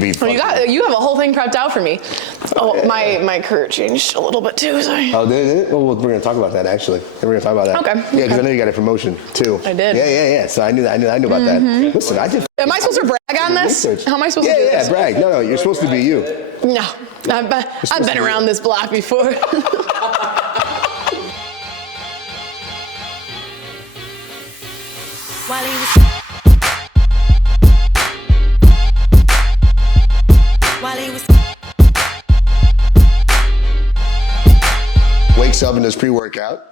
You have a whole thing prepped out for me. Oh, yeah. my career changed a little bit too. Sorry. Oh, did it? Well, we're gonna talk about that actually. We're gonna talk about that. Okay. Yeah, because I know you got a promotion too. I did. Yeah. So I knew about that. Listen, I did. Am I supposed to brag on this? Research. How am I supposed to do this? Yeah, brag. No, you're supposed to be you. No, I've been around this block before. While he was wakes up and does pre-workout,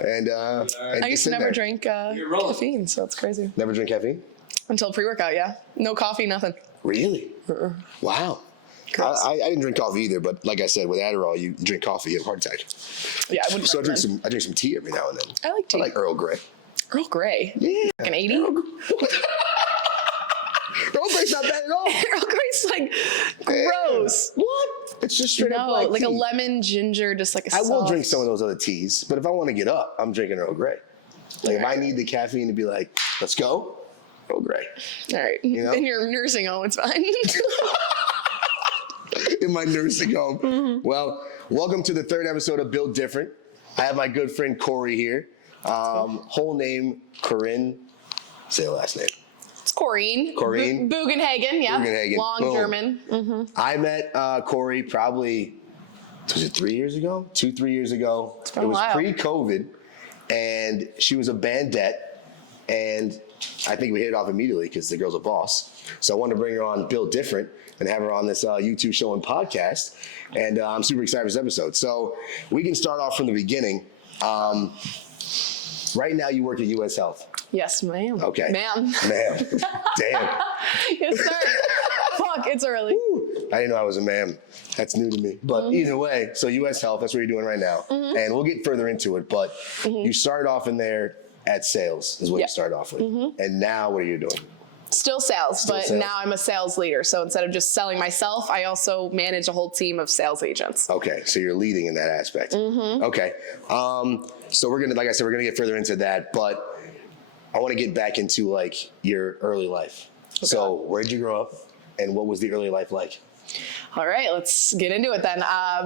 and I used to never drink caffeine, so it's crazy. Never drink caffeine until pre-workout. Yeah, no coffee, nothing. Really? Wow. I didn't drink coffee either, but like I said, with Adderall, you drink coffee, you have a heart attack. Yeah, I wouldn't. So I drink some tea every now and then. I like tea. I like Earl Grey. Earl Grey? Yeah. Like an 80? Earl Grey's not bad at all. Earl Grey's like gross. What? It's just straight up like tea. a lemon ginger, just like a I soft. will drink some of those other teas, but if I want to get up, I'm drinking Earl Grey. Like if I need the caffeine to be like, let's go, Earl Grey. All right. You know? In your nursing home, it's fine. In my nursing home. Well, welcome to the third episode of Built Different. I have my good friend Cori here. Whole name, Corinne. Say the last name. It's Corine. Corine. Bugenhagen, yeah. Bugenhagen. Long Boom. German. Mm-hmm. I met Cori probably, was it 3 years ago? 2-3 years ago. It's been it a was while. pre-COVID, and she was a bandette, and I think we hit it off immediately because the girl's a boss. So I wanted to bring her on Built Different and have her on this YouTube show and podcast, and I'm super excited for this episode. So we can start off from the beginning. Right now you work at U.S. Health. Yes, ma'am. Okay. Ma'am. Ma'am. Damn. Yes, sir. Fuck, it's early. I didn't know I was a ma'am. That's new to me. But either way, so U.S. Health, that's what you're doing right now. And we'll get further into it. But you started off in there at sales is what you started off with. And now what are you doing? Still sales, but now I'm a sales leader. So instead of just selling myself, I also manage a whole team of sales agents. Okay, so you're leading in that aspect. Okay. So we're gonna, like I said, we're gonna get further into that, but I want to get back into like your early life. Okay. So where'd you grow up, and what was the early life like? All right, let's get into it then.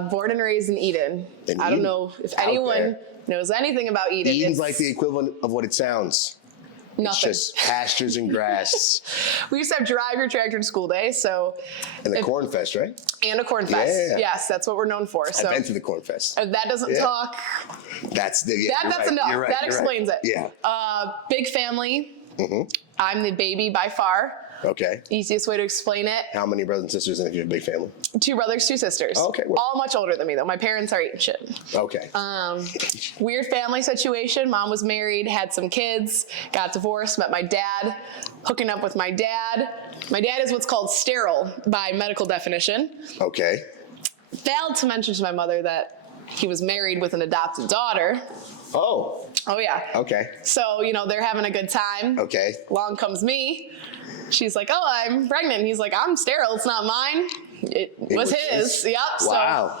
Born and raised in Eden. I don't know if anyone knows anything about Eden. Eden's like the equivalent of what it sounds. Nothing. It's just pastures and grass. We used to have drive your tractor to school day, so. And the Corn Fest, right? And a Corn Fest. Yeah. Yes, that's what we're known for. So. I've been to the Corn Fest. That doesn't talk. That's enough. Right. That explains it. Yeah. Big family. I'm the baby by far. Okay. Easiest way to explain it. How many brothers and sisters in a big family? 2 brothers, 2 sisters. Okay. Well. All much older than me, though. My parents are eating shit. Okay. Weird family situation. Mom was married, had some kids, got divorced, met my dad, hooking up with my dad. My dad is what's called sterile by medical definition. Okay. Failed to mention to my mother that he was married with an adopted daughter. Oh, yeah. Okay. So, they're having a good time. Okay. Along comes me. She's like, oh, I'm pregnant. And he's like, I'm sterile. It's not mine. It was his. Yep. Wow. So,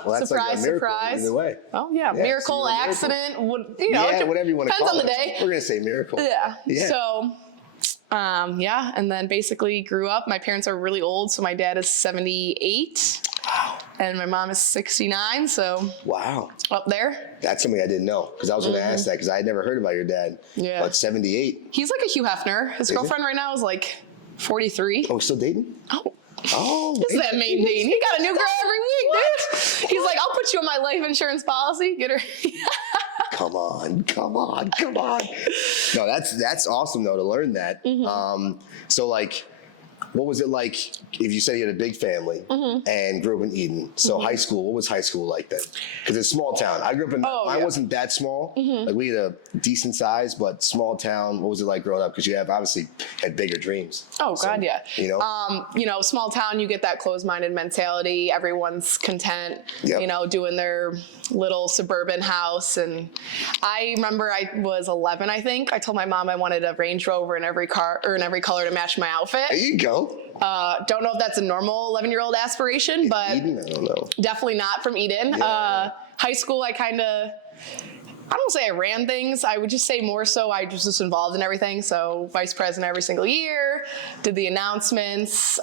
well, that's surprise, like a miracle surprise. either way. Oh, yeah. Miracle, so accident. Miracle. Whatever you want to call it. Depends on the day. We're going to say miracle. Yeah. So, and then basically grew up. My parents are really old. So my dad is 78. Wow. And my mom is 69. So. Wow. Up there. That's something I didn't know, because I was going to ask that, because I had never heard about your dad. Yeah. But 78. He's like a Hugh Hefner. His girlfriend right now is like 43. Oh, still dating? Oh, this is that main Dean. He got a new girl every week, dude. He's like, I'll put you on my life insurance policy. Get her. Come on. No, that's awesome though to learn that. So like, what was it like if you said you had a big family and grew up in Eden? So high school, what was high school like then? Because it's a small town. I grew up in, mine wasn't that small. Like we had a decent size, but small town. What was it like growing up? Because you have obviously had bigger dreams. Oh, God, yeah. You know? Small town, you get that closed-minded mentality. Everyone's content, doing their little suburban house. And I remember I was 11, I think. I told my mom I wanted a Range Rover in every color to match my outfit. There you go. Don't know if that's a normal 11-year-old aspiration, but Eden? I don't know. Definitely not from Eden. Yeah. High school, I don't say I ran things. I would just say more so I was just involved in everything. So vice president every single year, did the announcements,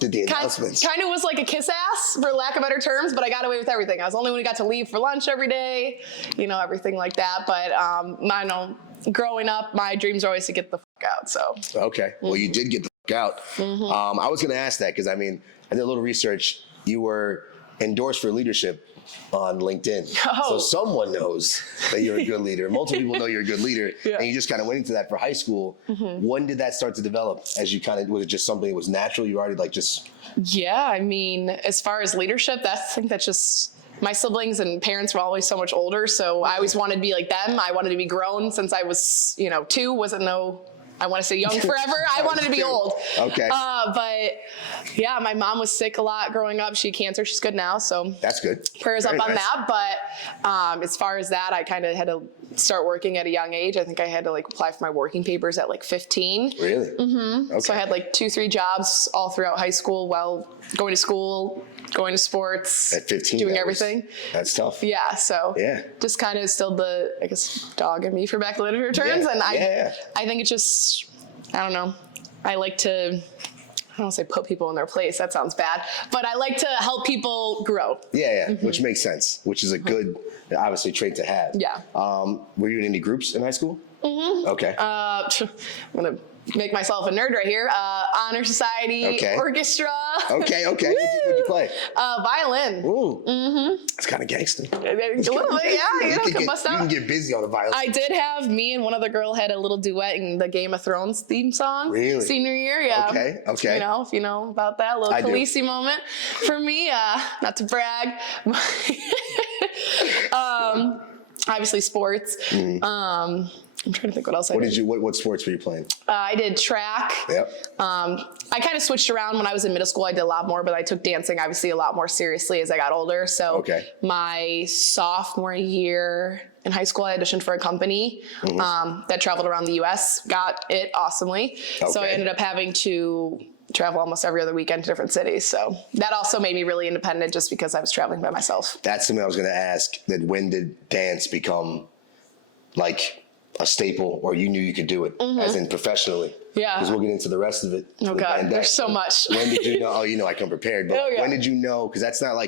did the announcements. Kind of was like a kiss ass, for lack of better terms, but I got away with everything. I was the only one who got to leave for lunch every day, everything like that. But I know growing up, my dreams are always to get the fuck out. So okay, well, you did get the fuck out. I was going to ask that because I did a little research. You were endorsed for leadership on LinkedIn. So someone knows that you're a good leader. Multiple people know you're a good leader. Yeah. And you just kind of went into that for high school. When did that start to develop? Was it just something that was natural? You already Yeah, as far as leadership, I think that's just, my siblings and parents were always so much older. So I always wanted to be like them. I wanted to be grown since I was, 2, I want to say young forever. I wanted to be old. Okay. But yeah, my mom was sick a lot growing up. She had cancer. She's good now. So that's good. Prayers up on that. But as far as that, I kind of had to start working at a young age. I think I had to apply for my working papers at 15. Really? Mm-hmm. Okay. So I had 2-3 jobs all throughout high school while going to school, going to sports. At 15? Doing everything. That's tough. Yeah. So just kind of instilled the, dog in me, for back of literature terms. And I think it's just, I don't know. I like to, I don't want to say put people in their place. That sounds bad. But I like to help people grow. Yeah. Which makes sense. Which is a good, obviously, trait to have. Yeah. Were you in any groups in high school? Okay. I'm going to make myself a nerd right here. Honor Society, orchestra. Okay. What'd you play? Violin. Ooh. It's kind of gangster. A little bit, yeah. You can get busy on the violin. I did have, me and one other girl had a little duet in the Game of Thrones theme song. Really? Senior year, yeah. Okay. If you know about that, a little Khaleesi moment. For me, not to brag, obviously sports. I'm trying to think what else I did. What sports were you playing? I did track. Yep. I kind of switched around when I was in middle school. I did a lot more, but I took dancing obviously a lot more seriously as I got older. So my sophomore year in high school, I auditioned for a company that traveled around the U.S., got it awesomely. Okay. So I ended up having to travel almost every other weekend to different cities. So that also made me really independent just because I was traveling by myself. That's something I was going to ask, that when did dance become a staple, or you knew you could do it, as in professionally? Yeah. Because we'll get into the rest of it. Oh God, there's so much. When did you know? I come prepared, but when did you know? Because that's not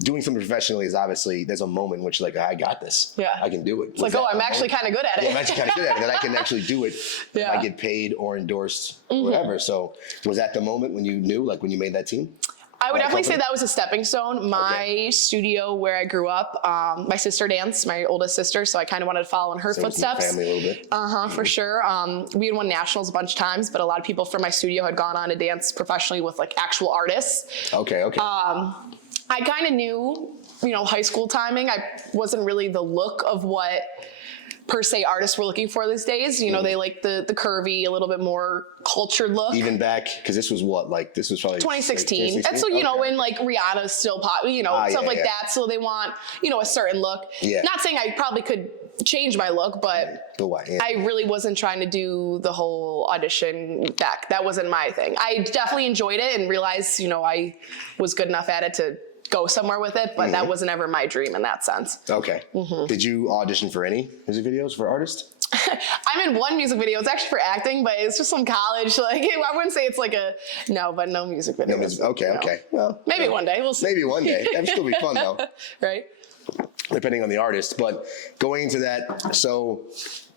doing something professionally is obviously, there's a moment in which I got this. Yeah. I can do it. It's I'm actually kind of good at it. Yeah, I'm actually kind of good at it. That I can actually do it if I get paid or endorsed or whatever. So was that the moment when you knew, when you made that team? I would definitely say that was a stepping stone. My studio where I grew up, my sister danced, my oldest sister, so I kind of wanted to follow in her footsteps. Family a little bit. For sure. We had won nationals a bunch of times, but a lot of people from my studio had gone on to dance professionally with actual artists. Okay. I kind of knew, high school timing. I wasn't really the look of what per se artists were looking for these days. They like the curvy, a little bit more cultured look. Even back, because this was this was probably 2016. And so, when Rihanna's still pop, stuff like that. So they want, a certain look. Yeah. Not saying I probably could change my look, but I really wasn't trying to do the whole audition back. That wasn't my thing. I definitely enjoyed it and realized, I was good enough at it to go somewhere with it, but that wasn't ever my dream in that sense. Okay. Did you audition for any music videos for artists? I'm in one music video. It's actually for acting, but it's just some college. I wouldn't say it's but no music videos. Okay. Well, maybe one day. We'll see. Maybe one day. That'd still be fun though. Right. Depending on the artist. But going into that, so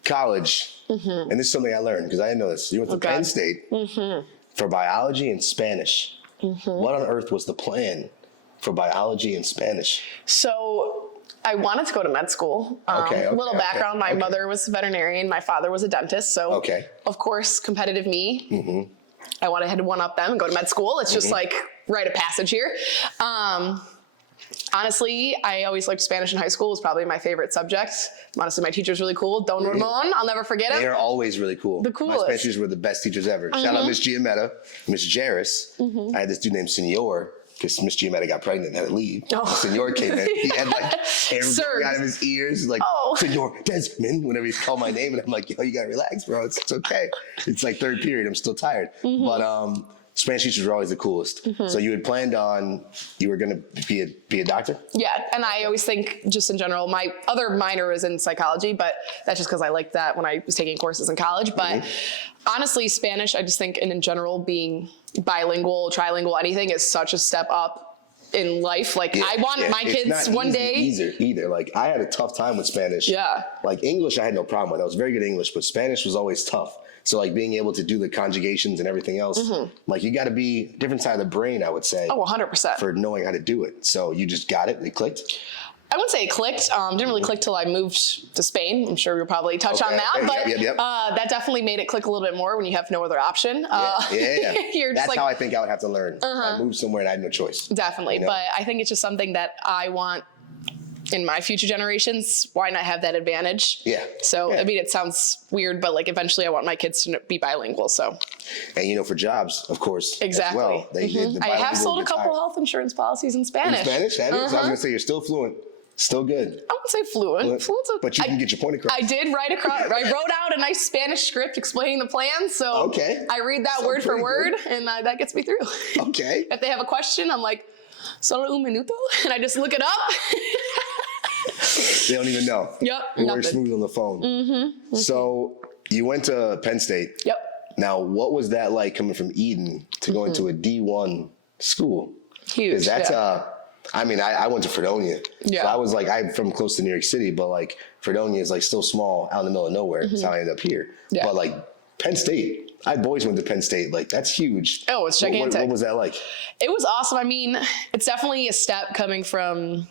college, and this is something I learned because I didn't know this. You went to Penn State for biology and Spanish. What on earth was the plan for biology and Spanish? So I wanted to go to med school. Little background, my mother was a veterinarian, my father was a dentist. So of course, competitive me. I had to one-up them and go to med school. It's just rite of passage here. Honestly, I always liked Spanish in high school. It was probably my favorite subject. Honestly, my teacher's really cool. Don Ramon, I'll never forget him. They are always really cool. The coolest. My Spanish teachers were the best teachers ever. Shout out Miss Giametta, Miss Jarris. I had this dude named Senor, because Miss Giametta got pregnant and had to leave. Senor came in. He had hair growing out of his ears. Senor Desmond, whenever he called my name. And I'm yo, you gotta relax, bro. It's okay. It's third period. I'm still tired. But Spanish teachers were always the coolest. So you had planned on, you were going to be a doctor? Yeah, and I always think, just in general, my other minor was in psychology, but that's just because I liked that when I was taking courses in college. But honestly, Spanish, I just think, and in general, being bilingual, trilingual, anything is such a step up in life. Like, I want my kids one day. Either. Like, I had a tough time with Spanish. Yeah. Like, English, I had no problem with. I was very good at English, but Spanish was always tough. So, like, being able to do the conjugations and everything else, like, you got to be different side of the brain, I would say. Oh, 100%. For knowing how to do it. So, you just got it? It clicked? I wouldn't say it clicked. Didn't really click till I moved to Spain. I'm sure we'll probably touch on that, but that definitely made it click a little bit more when you have no other option. You're That's just how I think I would have to learn. I moved somewhere and I had no choice. Definitely, you know? But I think it's just something that I want in my future generations. Why not have that advantage? Yeah. So, I mean, it sounds weird, but like eventually I want my kids to be bilingual. So. And you know, for jobs, of course. Exactly. As well, I have sold a couple health insurance policies in Spanish. In Spanish, have you? So I was going to say, you're still fluent. Still good. I wouldn't say fluent. But you can get your point across. I did write out a nice Spanish script explaining the plan. So I read that word for word, and that gets me through. Okay. If they have a question, I'm like, solo un minuto, and I just look it up. They don't even know. Yep. You were smooth on the phone. So you went to Penn State. Yep. Now, what was that like coming from Eden to going to a D1 school? Huge. Because that's I mean, I went to Fredonia. Yeah. So I was like, I'm from close to New York City, but like Fredonia is like still small out in the middle of nowhere. That's how I ended up here. Yeah. But like Penn State, I boys went to Penn State. Like, that's huge. Oh, it's gigantic. What was that like? It was awesome. I mean, it's definitely a step coming from,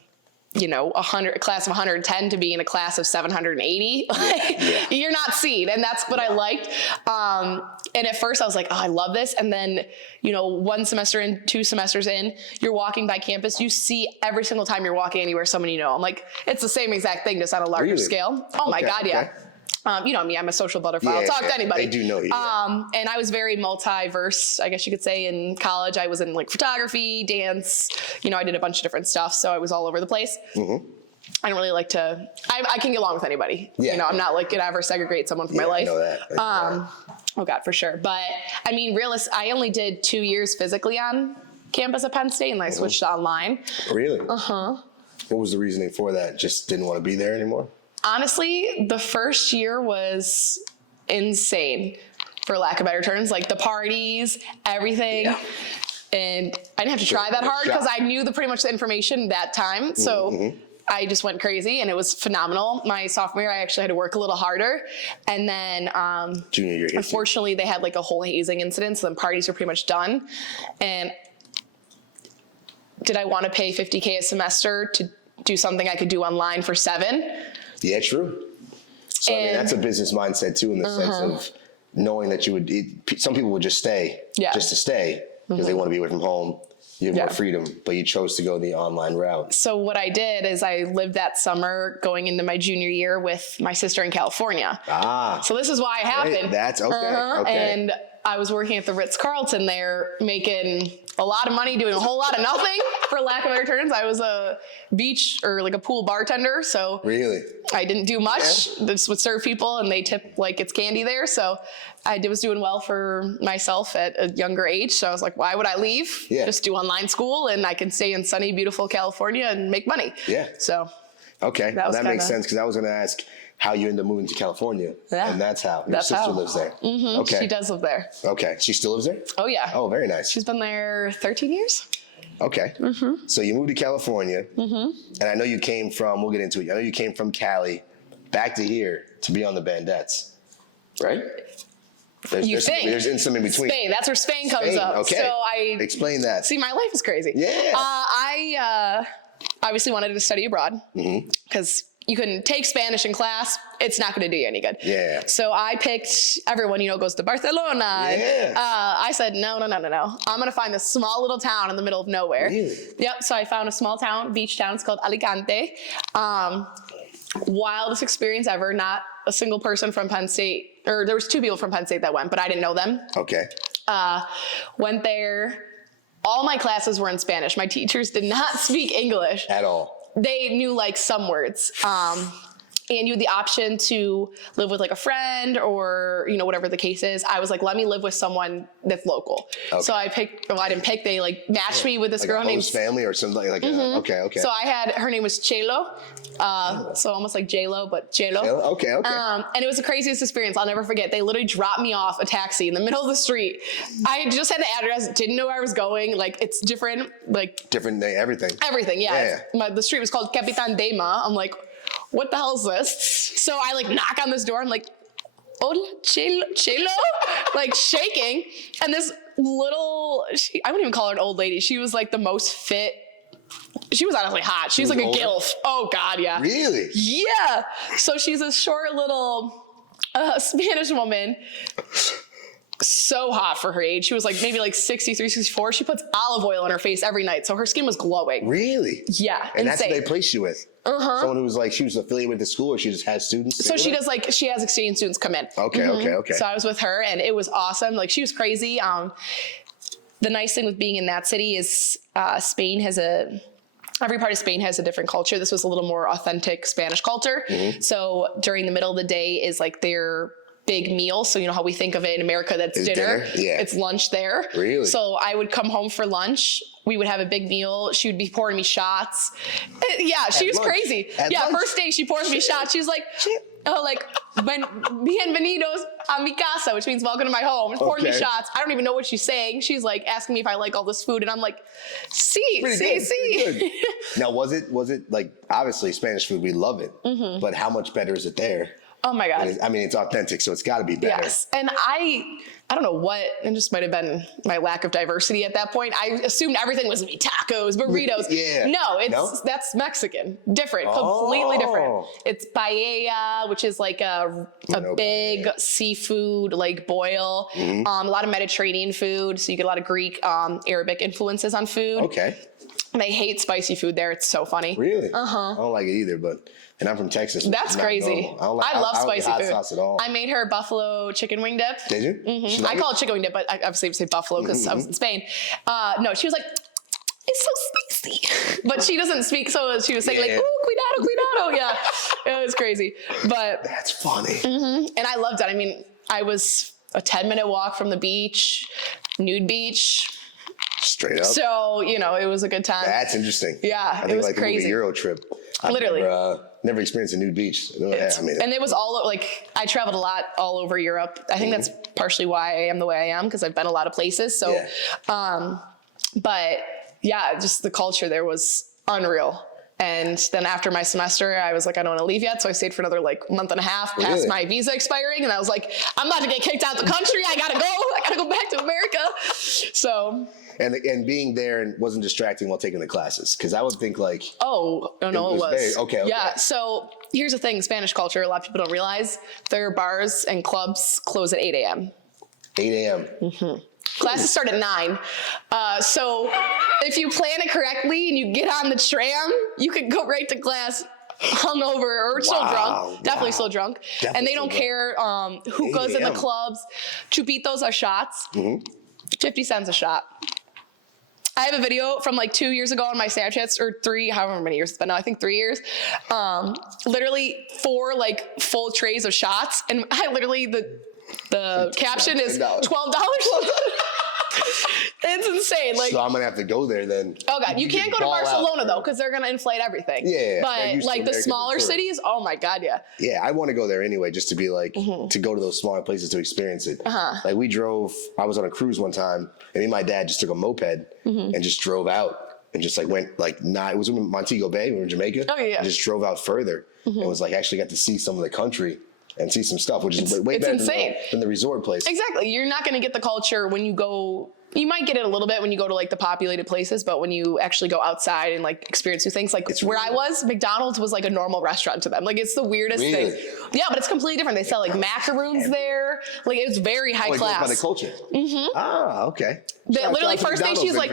you know, a class of 110 to be in a class of 780. You're not seen. And that's what I liked. And at first I was like, oh, I love this. And then, you know, 1 semester in, 2 semesters in, you're walking by campus, you see every single time you're walking anywhere someone you know. I'm like, it's the same exact thing, just on a larger scale. Oh my God, yeah. You know me, I'm a social butterfly. I'll talk to anybody. They do know you. And I was very multiverse, I guess you could say. In college, I was in like photography, dance. You know, I did a bunch of different stuff, so I was all over the place. I don't really like to. I can get along with anybody. You know, I'm not like gonna ever segregate someone from my life. I know that. Oh God, for sure. But I mean, I only did 2 years physically on campus at Penn State, and I switched to online. Really? What was the reasoning for that? Just didn't want to be there anymore? Honestly, the first year was insane, for lack of better terms. Like the parties, everything. And I didn't have to try that hard because I knew pretty much the information that time. So I just went crazy and it was phenomenal. My sophomore year, I actually had to work a little harder. And then junior year, unfortunately, they had like a whole hazing incident. So then parties were pretty much done. And did I want to pay $50K a semester to do something I could do online for $7? Yeah, true. So I mean, that's a business mindset too, in the sense of knowing that you would. Some people would just stay, just to stay, because they want to be away from home. You have more freedom, but you chose to go the online route. So what I did is I lived that summer going into my junior year with my sister in California. So this is why it happened. Right. That's okay. And I was working at the Ritz-Carlton there, making a lot of money, doing a whole lot of nothing, for lack of better terms. I was a beach or like a pool bartender, so really I didn't do much. Just would serve people, and they tip like it's candy there. So I was doing well for myself at a younger age. So I was like, why would I leave? Just do online school, and I can stay in sunny, beautiful California and make money. So that makes sense, because I was going to ask how you end up moving to California. And that's how. Your sister lives there. She does live there. Okay. She still lives there? Oh, yeah. Oh, very nice. She's been there 13 years. Okay. So you moved to California. And I know you came from, we'll get into it, I know you came from Cali back to here to be on the Bandettes, right? There's some in between. Spain. That's where Spain comes up. Okay. So explain that. See, my life is crazy. I obviously wanted to study abroad because you couldn't take Spanish in class. It's not going to do you any good. So I picked, everyone, goes to Barcelona. I said, no. I'm going to find this small little town in the middle of nowhere. Really? Yep. So I found a small town, beach town. It's called Alicante. Wildest experience ever. Not a single person from Penn State, or there was 2 people from Penn State that went, but I didn't know them. Okay. Went there. All my classes were in Spanish. My teachers did not speak English. At all. They knew like some words. and you had the option to live with like a friend or, you know, whatever the case is. I was like, let me live with someone that's local. Okay. So I didn't pick, they like matched me with this girl named family or something like okay. So her name was Chelo. So almost like J-Lo, but Chelo. Okay. And it was the craziest experience. I'll never forget. They literally dropped me off a taxi in the middle of the street. I just had the address, didn't know where I was going. Like, it's different, everything. Everything, yeah. The street was called Capitan Dema. I'm like, what the hell is this? So I like knock on this door. I'm like, hola, Chelo? Like shaking. And this little, I wouldn't even call her an old lady. She was like the most fit. She was honestly hot. She's like a gilf. Oh God, yeah. Really? Yeah. So she's a short little Spanish woman. So hot for her age. She was like maybe like 63, 64. She puts olive oil on her face every night. So her skin was glowing. Really? Yeah. And insane. that's what they placed you with? Someone who was like, she was affiliated with the school, or she just has students? So she does she has exchange students come in. Okay. So I was with her and it was awesome. Like she was crazy. The nice thing with being in that city is every part of Spain has a different culture. This was a little more authentic Spanish culture. So during the middle of the day is like their big meal. So you know how we think of it in America, that's dinner. Yeah. It's lunch there. Really? So I would come home for lunch. We would have a big meal. She would be pouring me shots. Yeah, she was crazy. Yeah, first day she pours me shots. She's like, bienvenidos a mi casa, which means welcome to my home. She's pouring me shots. I don't even know what she's saying. She's like asking me if I like all this food. And I'm like, see. Now, was it like, obviously Spanish food, we love it, but how much better is it there? Oh my God. I mean, it's authentic, so it's got to be better. Yes. And I don't know what, it just might have been my lack of diversity at that point. I assumed everything was going to be tacos, burritos. Yeah. No, that's Mexican. Different, completely different. It's paella, which is like a big seafood like boil. A lot of Mediterranean food. So you get a lot of Greek, Arabic influences on food. Okay. And I hate spicy food there. It's so funny. Really? I don't like it either, and I'm from Texas. That's crazy. I love spicy food. Sauce at all. I made her buffalo chicken wing dip. Did you? I call it chicken wing dip, but I obviously say buffalo because I was in Spain. No, she was like, it's so spicy. But she doesn't speak, so she was saying like, ooh, cuidado. Yeah, it was crazy. But that's funny. And I loved it. I mean, I was a 10-minute walk from the beach, nude beach. Straight up. So, you know, it was a good time. That's interesting. Yeah, it was like crazy. A Euro trip. Literally. Never experienced a nude beach. And it was I traveled a lot all over Europe. I think that's partially why I am the way I am, because I've been a lot of places. So, but yeah, just the culture there was unreal. And then after my semester, I was like, I don't want to leave yet. So I stayed for another like month and a half past my visa expiring. And I was like, I'm about to get kicked out the country. I got to go. I got to go back to America. So. And being there wasn't distracting while taking the classes. Because I would think like. Oh, no, it was. Okay. Yeah. So here's the thing. Spanish culture, a lot of people don't realize their bars and clubs close at 8 a.m. 8 a.m. Classes start at 9. So if you plan it correctly and you get on the tram, you can go right to class hungover or still drunk. Definitely still drunk. And they don't care who goes in the clubs. Chupitos are shots. 50 cents a shot. I have a video from like 2 years ago on my Snapchats, or 3, however many years it's been now, I think 3 years. Literally 4 like full trays of shots. And I literally, the caption is $12. It's insane. Like, so I'm gonna have to go there then. Oh God, you can't go to Barcelona though, because they're gonna inflate everying. Yeah, but like the smaller cities, oh my God, yeah. Yeah, I want to go there anyway, just to be like to go to those smaller places to experience it. Like I was on a cruise one time, and me and my dad just took a moped and just drove out and just like went like it was in Montego Bay, we were in Jamaica. Oh yeah. And just drove out further and was like actually got to see some of the country and see some stuff, which is way better than the resort place. Exactly. You're not going to get the culture when you go. You might get it a little bit when you go to like the populated places, but when you actually go outside and like experience new things, like where I was, McDonald's was like a normal restaurant to them. Like it's the weirdest thing. Yeah, but it's completely different. They sell like macaroons there. Like it's very high class. By the culture. Ah, okay. Literally first day she was like,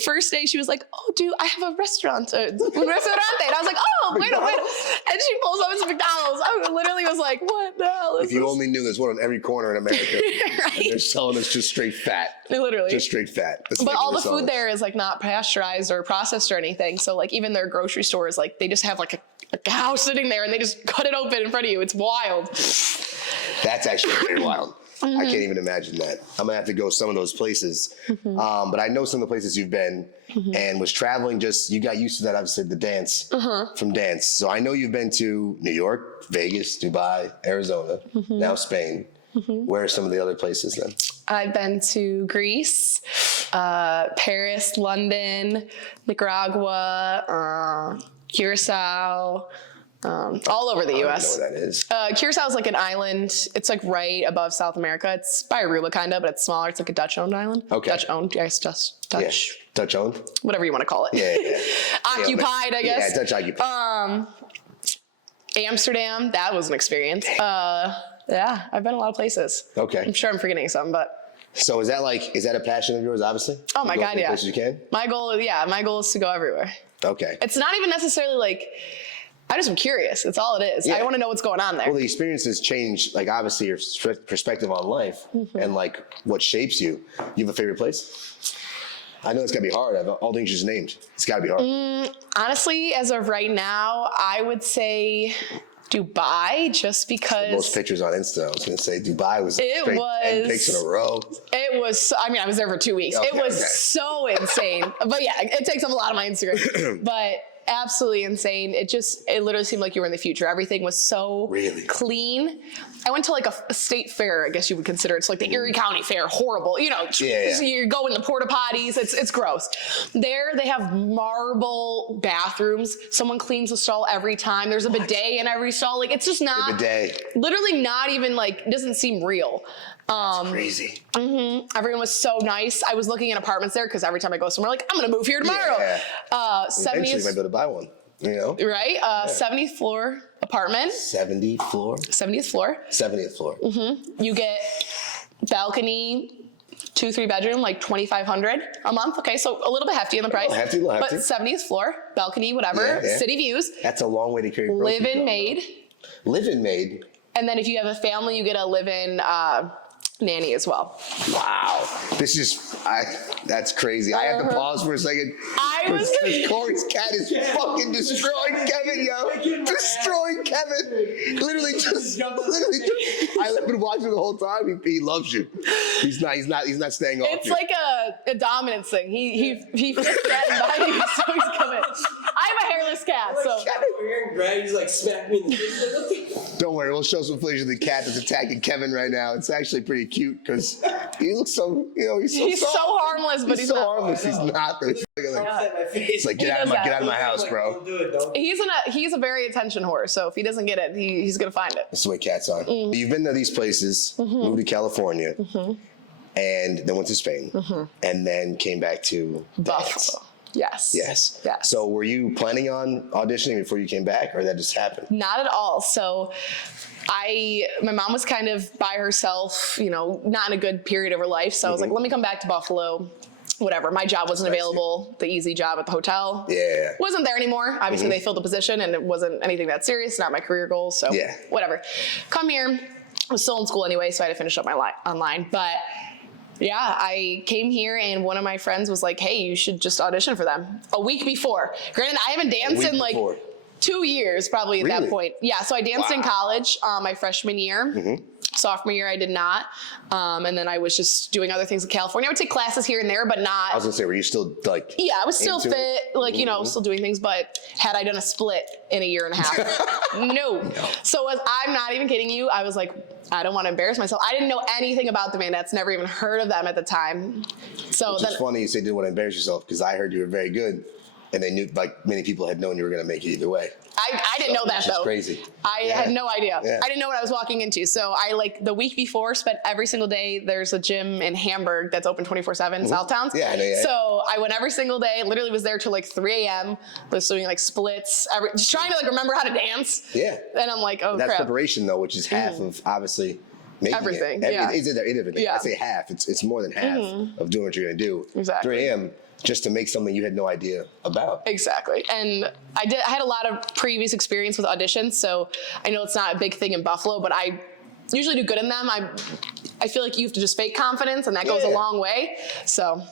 first day she was like, oh dude, I have a restaurant, un restaurante. And I was like, oh, wait. And she pulls up to McDonald's. I literally was like, what the hell is this? If you only knew there's one on every corner in America. Right? And they're selling us just straight fat. Literally. Just straight fat. But all the food there is like not pasteurized or processed or anything. So like even their grocery stores, like they just have like a cow sitting there and they just cut it open in front of you. It's wild. That's actually very wild. I can't even imagine that. I'm gonna have to go some of those places. But I know some of the places you've been and was traveling, just, you got used to that, obviously, the dance, from dance. So I know you've been to New York, Vegas, Dubai, Arizona, now Spain. Where are some of the other places then? I've been to Greece, Paris, London, Nicaragua, Curacao, all over the U.S. I don't know what that is. Curacao is like an island. It's like right above South America. It's by Aruba, kind of, but it's smaller. It's like a Dutch-owned island. Okay. Dutch-owned, yes, Dutch. Yeah. Dutch-owned? Whatever you want to call it. Yeah. Occupied, I guess. Yeah, Dutch occupied. Amsterdam, that was an experience. Yeah, I've been a lot of places. Okay. I'm sure I'm forgetting some, but. So is that a passion of yours, obviously? Oh my God, yeah. Places you can? My goal is to go everywhere. Okay. It's not even necessarily like, I just am curious. That's all it is. Yeah. I want to know what's going on there. Well, the experiences change, like, obviously, your perspective on life and, like, what shapes you. You have a favorite place? I know it's gotta be hard. All things you just named. It's gotta be hard. Honestly, as of right now, I would say Dubai, just because. Most pictures on Insta. I was gonna say Dubai was. It straight was 10 pics in a row. It was. I mean, I was there for 2 weeks. Okay, it was so insane. But yeah, it takes up a lot of my Instagram. But absolutely insane. It literally seemed like you were in the future. Everything was so clean. I went to like a state fair, I guess you would consider. It's like the Erie County Fair. Horrible. You know, you go in the porta potties. It's gross. There they have marble bathrooms. Someone cleans the stall every time. There's a bidet in every stall. Like, it's just not. Bidet. Literally not even like, it doesn't seem real. Crazy. Everyone was so nice. I was looking at apartments there because every time I go somewhere, like, I'm gonna move here tomorrow. Yeah. Eventually, you might be able to buy one. You know, right? 70th floor apartment. 70th floor. 70th floor. 70th floor. You get balcony, 2-3 bedroom, like $2,500 a month. Okay, so a little bit hefty in the price. Hefty. But 70th floor, balcony, whatever, city views. That's a long way to carry groceries. Live-in maid. Live-in maid. And then if you have a family, you get a live-in nanny as well. Wow. That's crazy. I have to pause for a second. Because Cori's cat is fucking destroying Kevin, yo. Destroying Kevin. Literally just, I've been watching the whole time. He loves you. He's not staying off It's you. like a dominance thing. He flips that and biting, so he's coming. I have a hairless cat, so. He's like smack me in the face. Don't worry, we'll show some footage of the cat that's attacking Kevin right now. It's actually pretty cute because he looks so, he's so harmless, but he's so not. harmless. He's not. It's like, get out of my house, bro. He's a very attention whore, so if he doesn't get it, he's gonna find it. That's the way cats are. You've been to these places, moved to California, and then went to Spain, and then came back to Buffalo. Yes. So were you planning on auditioning before you came back, or that just happened? Not at all. So my mom was kind of by herself, not in a good period of her life. So I was like, let me come back to Buffalo. Whatever. My job wasn't available. The easy job at the hotel wasn't there anymore. Obviously, they filled the position, and it wasn't anything that serious. Not my career goals. So whatever. Come here. I was still in school anyway, so I had to finish up my online. But yeah, I came here, and one of my friends was like, hey, you should just audition for them. A week before. Granted, I haven't danced in like 2 years probably at that point. Yeah, so I danced in college my freshman year. Sophomore year, I did not. And then I was just doing other things in California. I would take classes here and there, but not. I was gonna say, were you still like? Yeah, I was still fit, like, still doing things, but had I done a split in a year and a half? No. So I'm not even kidding you. I was like, I don't want to embarrass myself. I didn't know anything about the Vandettes, never even heard of them at the time. So Which is funny you say you didn't want to embarrass yourself, because I heard you were very good, and they knew, like, many people had known you were going to make it either way. I didn't know that, though. Crazy. I had no idea. Yeah. I didn't know what I was walking into. So I, like, the week before, spent every single day. There's a gym in Hamburg that's open 24/7, Southtowns. Yeah, I know. Yeah. So I went every single day. Literally was there till like 3 a.m. Was doing like splits, just trying to like remember how to dance. Yeah. And I'm like, oh, that's crap. preparation, though, which is half of obviously making everything. it. Yeah. It's everything. Yeah. I say half. It's more than half of doing what you're gonna do. Exactly. 3 a.m. just to make something you had no idea about. Exactly. And I had a lot of previous experience with auditions, so I know it's not a big thing in Buffalo, but I usually do good in them. I feel like you have to just fake confidence, and that goes a long way. So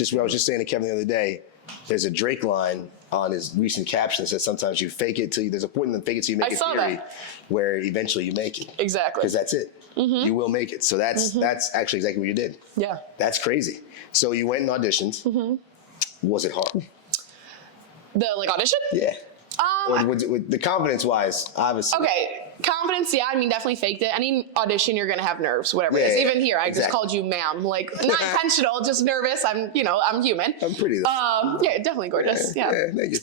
I was just saying to Kevin the other day, there's a Drake line on his recent caption that says sometimes you fake it till you, there's a point in the fake it till you make it theory where eventually you make it. Exactly. Because that's it. You will make it. So that's actually exactly what you did. Yeah. That's crazy. So you went and auditioned. Was it hard? The audition? Yeah. Or the confidence wise, obviously. Okay. Confidence, yeah, I mean, definitely faked it. Any audition, you're gonna have nerves, whatever it is. Even here, I just called you ma'am. Not intentional, just nervous. I'm human. I'm pretty though. Yeah, definitely gorgeous. Yeah. Thank you.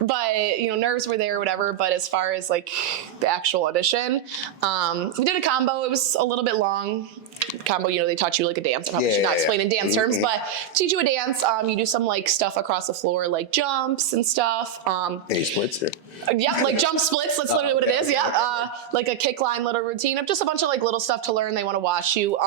But nerves were there or whatever. But as far as the actual audition, we did a combo. It was a little bit long. Combo, they taught you a dance. I probably should not explain in dance terms, but teach you a dance. You do some stuff across the floor, like jumps and stuff. Any splits? Yeah, jump splits. That's literally what it is. Yeah, a kick line little routine of just a bunch of little stuff to learn. They want to watch you.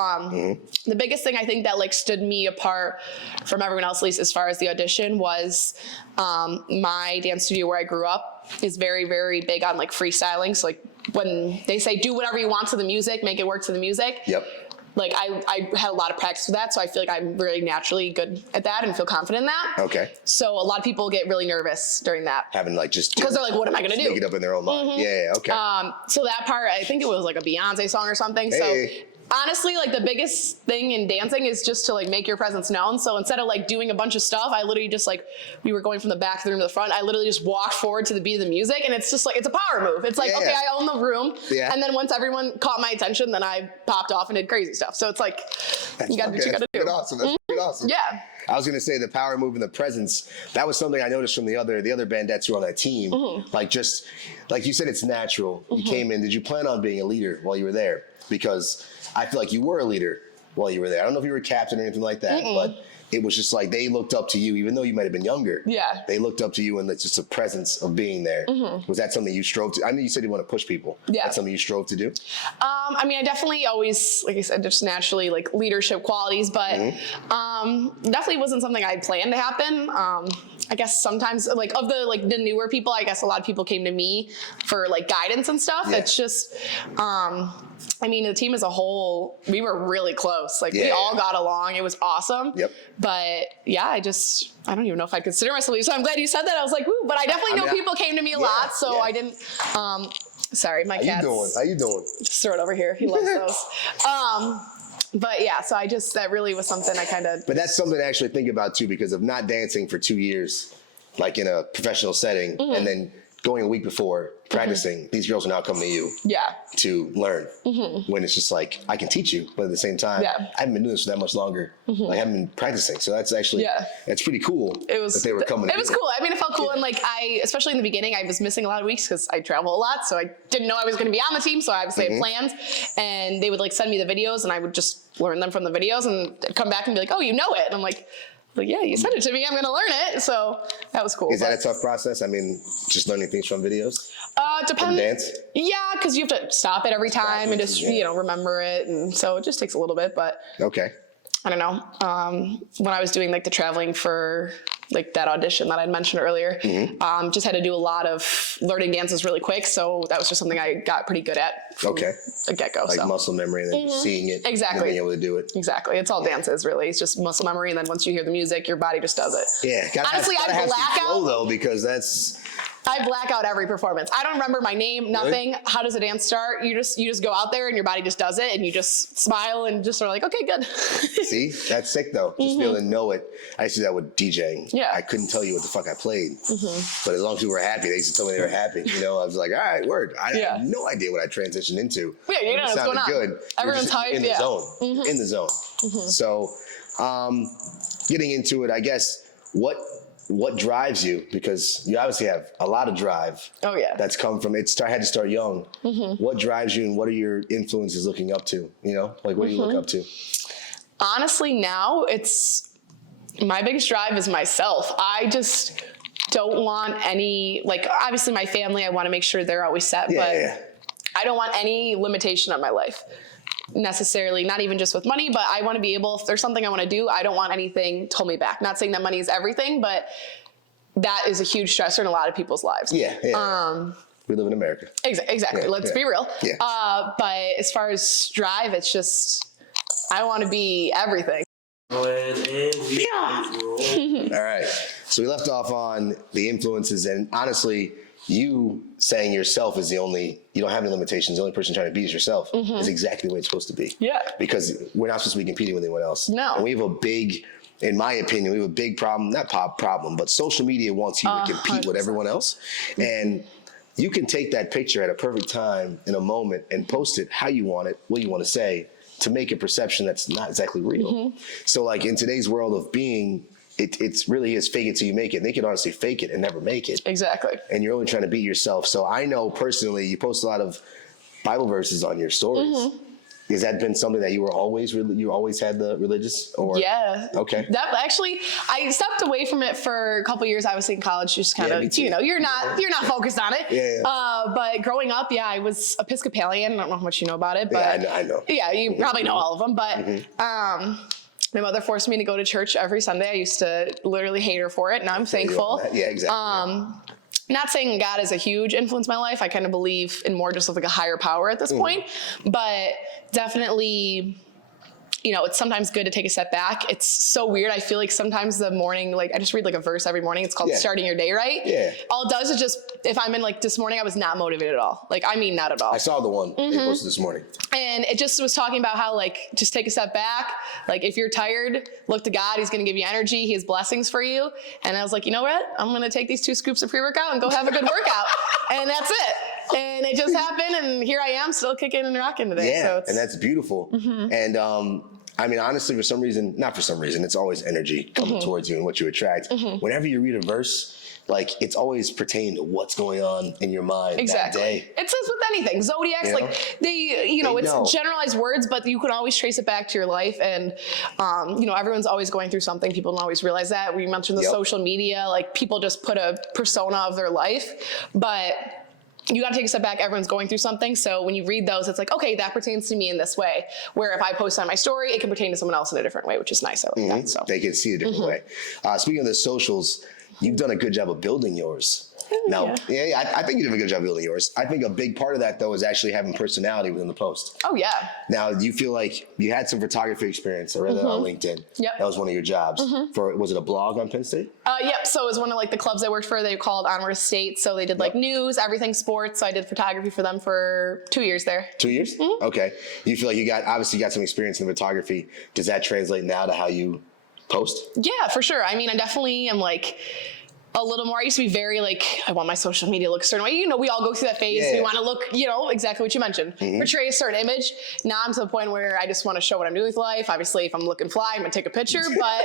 The biggest thing I think that stood me apart from everyone else, at least as far as the audition, was my dance studio where I grew up is very, very big on freestyling. So when they say do whatever you want to the music, make it work to the music. Yep. I had a lot of practice with that, so I feel I'm really naturally good at that and feel confident in that. Okay. So a lot of people get really nervous during that. Having just because they're what am I gonna do? Make it up in their own mind. Yeah. Okay. So that part, I think it was a Beyonce song or something. Hey. So honestly, the biggest thing in dancing is just to make your presence known. So instead of doing a bunch of stuff, I literally just we were going from the back of the room to the front. I literally just walked forward to the beat of the music, and it's just it's a power move. It's okay, I own the room. Yeah. And then once everyone caught my attention, then I popped off and did crazy stuff. So it's you got to do what you got to do. That's awesome. That's pretty awesome. Yeah. I was gonna say the power move and the presence. That was something I noticed from the other bandettes who were on that team. Just like you said, it's natural. You came in. Did you plan on being a leader while you were there? Because I feel like you were a leader while you were there. I don't know if you were a captain or anything like that, but it was just they looked up to you, even though you might have been younger. Yeah. They looked up to you, and it's just a presence of being there. Was that something you strove to? I know you said you want to push people. Yeah. That's something you strove to do? I definitely always, like I said, just naturally leadership qualities, but definitely wasn't something I planned to happen. I guess sometimes of the newer people, I guess a lot of people came to me for guidance and stuff. Yeah. It's just, the team as a whole, we were really close. We all got along. It was awesome. Yep. But yeah, I don't even know if I consider myself. So I'm glad you said that. I was woo, but I definitely know people came to me a lot. So I didn't, sorry, my cat's. How you doing? Just throw it over here. He loves those. But yeah, so that really was something I kind of. But that's something to actually think about too, because of not dancing for 2 years, in a professional setting, and then going a week before practicing, these girls are now coming to you to learn. When it's just I can teach you, but at the same time, I haven't been doing this for that much longer. I haven't been practicing. So that's actually, that's pretty cool that they were coming. It was cool. It felt cool. And especially in the beginning, I was missing a lot of weeks because I travel a lot. So I didn't know I was going to be on the team. So I obviously had plans, and they would send me the videos, and I would just learn them from the videos and come back and be oh, you know it. And I'm yeah, you sent it to me. I'm going to learn it. So that was cool. Is that a tough process? Just learning things from videos? Depends. From dance? Yeah, because you have to stop it every time and just, remember it. And so it just takes a little bit, but. Okay. I don't know. When I was doing the traveling for that audition that I'd mentioned earlier, just had to do a lot of learning dances really quick. So that was just something I got pretty good at from the get-go. Muscle memory and then just seeing it. Exactly. And being able to do it. Exactly. It's all dances really. It's just muscle memory. And then once you hear the music, your body just does it. Yeah. Honestly, I black out. Though, because that's. I black out every performance. I don't remember my name, nothing. Really? How does a dance start? You just go out there and your body just does it, and you just smile and just sort of okay, good. See, that's sick though. Just be able to know it. I used to do that with DJing. Yeah. I couldn't tell you what the fuck I played, but as long as people were happy, they used to tell me they were happy. I was all right, word. I had no idea what I transitioned into. Yeah, you know what's going on. Good. Everyone's hyped. In the zone. In the zone. So, getting into it, I guess what drives you? Because you obviously have a lot of drive. Oh yeah. That's come from had to start young. What drives you, and what are your influences looking up to? What do you look up to? Honestly, now it's my biggest drive is myself. I just don't want any obviously my family. I want to make sure they're always set, but I don't want any limitation on my life. Necessarily, not even just with money, but I want to be able, if there's something I want to do, I don't want anything to hold me back. Not saying that money is everything, but that is a huge stressor in a lot of people's lives. Yeah. We live in America. Exactly. Let's be real. Yeah. But as far as drive, it's just, I want to be everything. Yeah, All right. So we left off on the influences, and honestly, you saying yourself is you don't have any limitations. The only person trying to be is yourself is exactly the way it's supposed to be. Yeah. Because we're not supposed to be competing with anyone else. No. And we have a big, in my opinion, we have a big problem, not problem, but social media wants you to compete with everyone else. And you can take that picture at a perfect time in a moment and post it how you want it, what you want to say, to make a perception that's not exactly real. So like in today's world of being, it's really is fake it till you make it. And they can honestly fake it and never make it. Exactly. And you're only trying to beat yourself. So I know personally, you post a lot of Bible verses on your stories. Has that been something that you always had the religious? Or Yeah. Okay. That actually, I stepped away from it for a couple years. I was in college, just kind of, you're not focused on it. Yeah. But growing up, I was Episcopalian. I don't know how much you know about it, but yeah, I know. Yeah, you probably know all of them. But my mother forced me to go to church every Sunday. I used to literally hate her for it, and I'm thankful. Yeah, exactly. Not saying God is a huge influence in my life. I kind of believe in more just of like a higher power at this point, but definitely, it's sometimes good to take a step back. It's so weird. I feel like sometimes the morning, like I just read like a verse every morning. It's called Starting Your Day Right. Yeah. All it does is just, if I'm in like this morning, I was not motivated at all. Like, I mean, not at all. I saw the one they posted this morning. And it just was talking about how like, just take a step back. Like if you're tired, look to God. He's going to give you energy. He has blessings for you. And I was like, you know what? I'm going to take these 2 scoops of pre-workout and go have a good workout. And that's it. And it just happened. And here I am still kicking and rocking today. Yeah. So And that's beautiful. And I mean, honestly, not for some reason, it's always energy coming towards you and what you attract. Whenever you read a verse, like it's always pertaining to what's going on in your mind that day. It says with anything. Zodiacs, like it's generalized words, but you can always trace it back to your life. And, everyone's always going through something. People don't always realize that. We mentioned the social media, like people just put a persona of their life, but you got to take a step back. Everyone's going through something. So when you read those, it's like, okay, that pertains to me in this way. Where if I post on my story, it can pertain to someone else in a different way, which is nice. I like that. So they can see a different way. Speaking of the socials, you've done a good job of building yours. Now, I think you did a good job building yours. I think a big part of that, though, is actually having personality within the post. Oh, yeah. Now, do you feel like you had some photography experience? I read that on LinkedIn. Yep. That was one of your jobs. Was it a blog on Penn State? Yep. So it was one of like the clubs I worked for. They called Onward State. So they did like news, everything sports. So I did photography for them for 2 years there. 2 years? Okay. You feel like you got some experience in photography. Does that translate now to how you post? Yeah, for sure. I mean, I definitely am like a little more. I used to be very like, I want my social media to look a certain way. We all go through that phase. We want to look, exactly what you mentioned. Portray a certain image. Now I'm to the point where I just want to show what I'm doing with life. Obviously, if I'm looking fly, I'm going to take a picture. But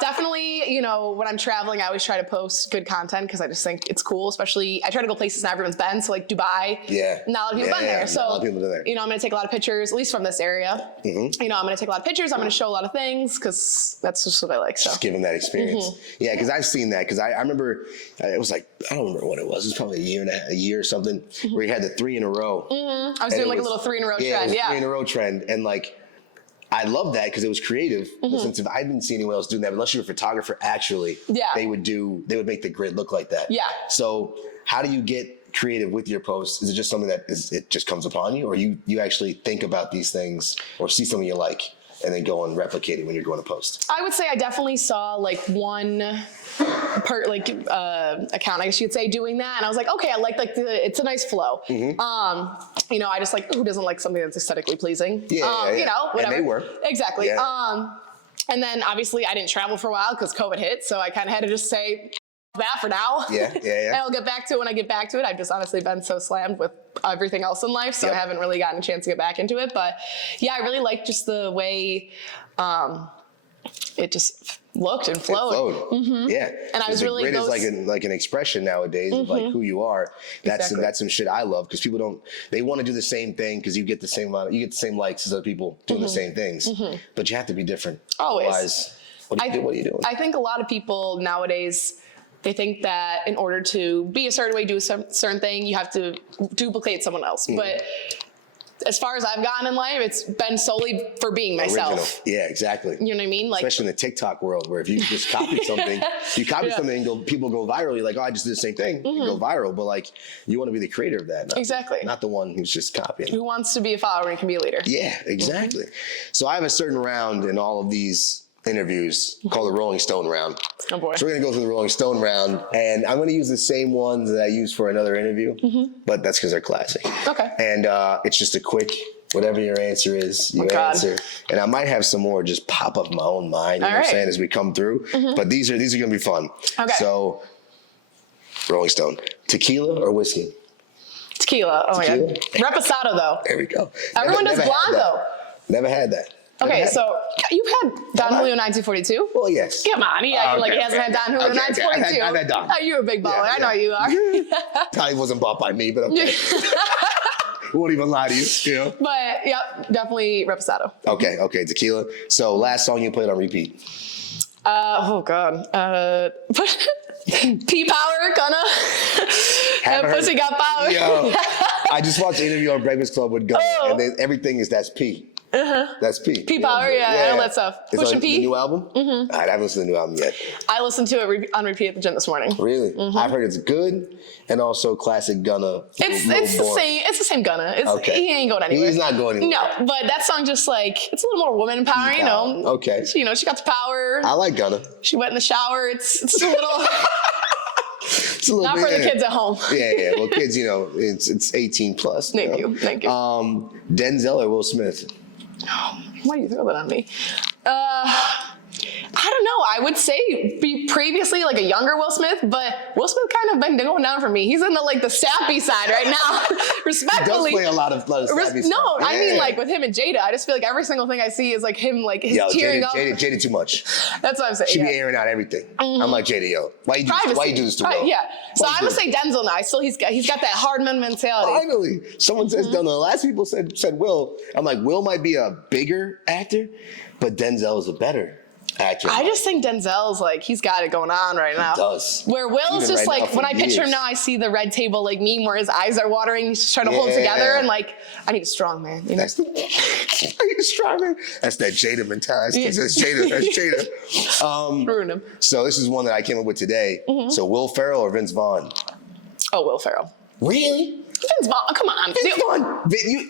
definitely, when I'm traveling, I always try to post good content because I just think it's cool. Especially, I try to go places not everyone's been. So like Dubai. Yeah. Not a lot of people been there. So, not a lot of people been there. I'm going to take a lot of pictures, at least from this area. I'm going to take a lot of pictures. I'm going to show a lot of things because that's just what I like. So. Just give them that experience. Yeah, because I've seen that. Because I remember, it was like, I don't remember what it was. It was probably a year or something, where you had the 3 in a row. I was doing like a little 3 in a row trend. Yeah, 3 in a row trend. And like, I love that because it was creative. In the sense of I didn't see anyone else doing that, unless you're a photographer. Actually, they would make the grid look like that. Yeah. So how do you get creative with your posts? Is it just something that it just comes upon you, or you actually think about these things or see something you like and then go and replicate it when you're going to post? I would say I definitely saw like one account, I guess you could say, doing that, and I was like, okay, I like it's a nice flow. I just like, who doesn't like something that's aesthetically pleasing? Whatever. And they were. Exactly. Yeah. And then obviously I didn't travel for a while because COVID hit, so I kind of had to just say that for now. Yeah. And I'll get back to it when I get back to it. I've just honestly been so slammed with everything else in life, so I haven't really gotten a chance to get back into it. But yeah, I really like just the way it just looked and flowed. Yeah. And I was really grid is like an expression nowadays of like who you are. That's some shit I love because people they want to do the same thing because you get the same likes as other people doing the same things. But you have to be different. Always. Otherwise, what are you doing? I think a lot of people nowadays, they think that in order to be a certain way, do a certain thing, you have to duplicate someone else. But as far as I've gotten in life, it's been solely for being myself. Original. Yeah, exactly. You know what I mean? Like, especially in the TikTok world, where if you just copy something, something and people go viral. You're like, oh, I just did the same thing. You go viral, but like, you want to be the creator of that. Not the one who's just copying. Who wants to be a follower and can be a leader? Yeah, exactly. So I have a certain round in all of these interviews called the Rolling Stone round. Oh boy. So we're gonna go through the Rolling Stone round, and I'm gonna use the same ones that I used for another interview, but that's because they're classic. Okay. And it's just a quick, whatever your answer is, you answer. And I might have some more just pop up in my own mind, you know what I'm saying, as we come through. But these are gonna be fun. Okay. So, Rolling Stone, tequila or whiskey? Tequila. Oh Tequila? my God. Reposado though. There we go. Everyone does never had blonde that. though. Never had that. Okay, so you've had Don Julio 1942? Well, yes. Come on, he acted like he hasn't had Don Julio 1942. I've had Don. Oh, you're a big baller. Yeah, I know you are. Probably wasn't bought by me, but okay. Won't even lie to you, you know? But, yep, definitely Reposado. Okay, tequila. So last song you played on repeat. Oh, God. P-Power, Gunna. And Pussy Got Power. Yo, I just watched an interview on Breakfast Club with Gunna, and everything that's P. That's P. P-Power, yeah, all that stuff. It's Push on P. the new album? I haven't listened to the new album yet. I listened to it on repeat at the gym this morning. Really? I've heard it's good, and also classic Gunna. It's the same Gunna. He ain't going anywhere. He's not going anywhere. No, but that song just like, it's a little more woman power, you know. Okay. She got the power. I like Gunna. She went in the shower. It's a little... It's a little Not bit, for the kids at home. Yeah. Well, kids, it's 18 plus. Thank you. Denzel or Will Smith? Why do you throw that on me? I don't know. I would say previously like a younger Will Smith, but Will Smith kind of been going down for me. He's in the sappy side right now. Respectfully. He does play a lot of sappy stuff. No, Yeah. I mean like with him and Jada. I just feel like every single thing I see is like him tearing up. Jada too much. That's what I'm saying. She be airing out everything. I'm like, Jada, yo, why you do this to Will? Yeah. So I'm gonna say Denzel now. He's got that hard man mentality. Finally, someone says Denzel. The last people said Will. I'm like, Will might be a bigger actor, but Denzel is a better actor. I just think Denzel's he's got it going on right now. He does. Where Will's just when I picture him now, I see the red table meme where his eyes are watering. He's just trying to hold it together and I need a strong man. You know? I need a strong man. That's that Jada mentality. Yeah. That's Jada. Ruin him. So this is one that I came up with today. So Will Ferrell or Vince Vaughn? Oh, Will Ferrell. Really? Vince Vaughn, come on.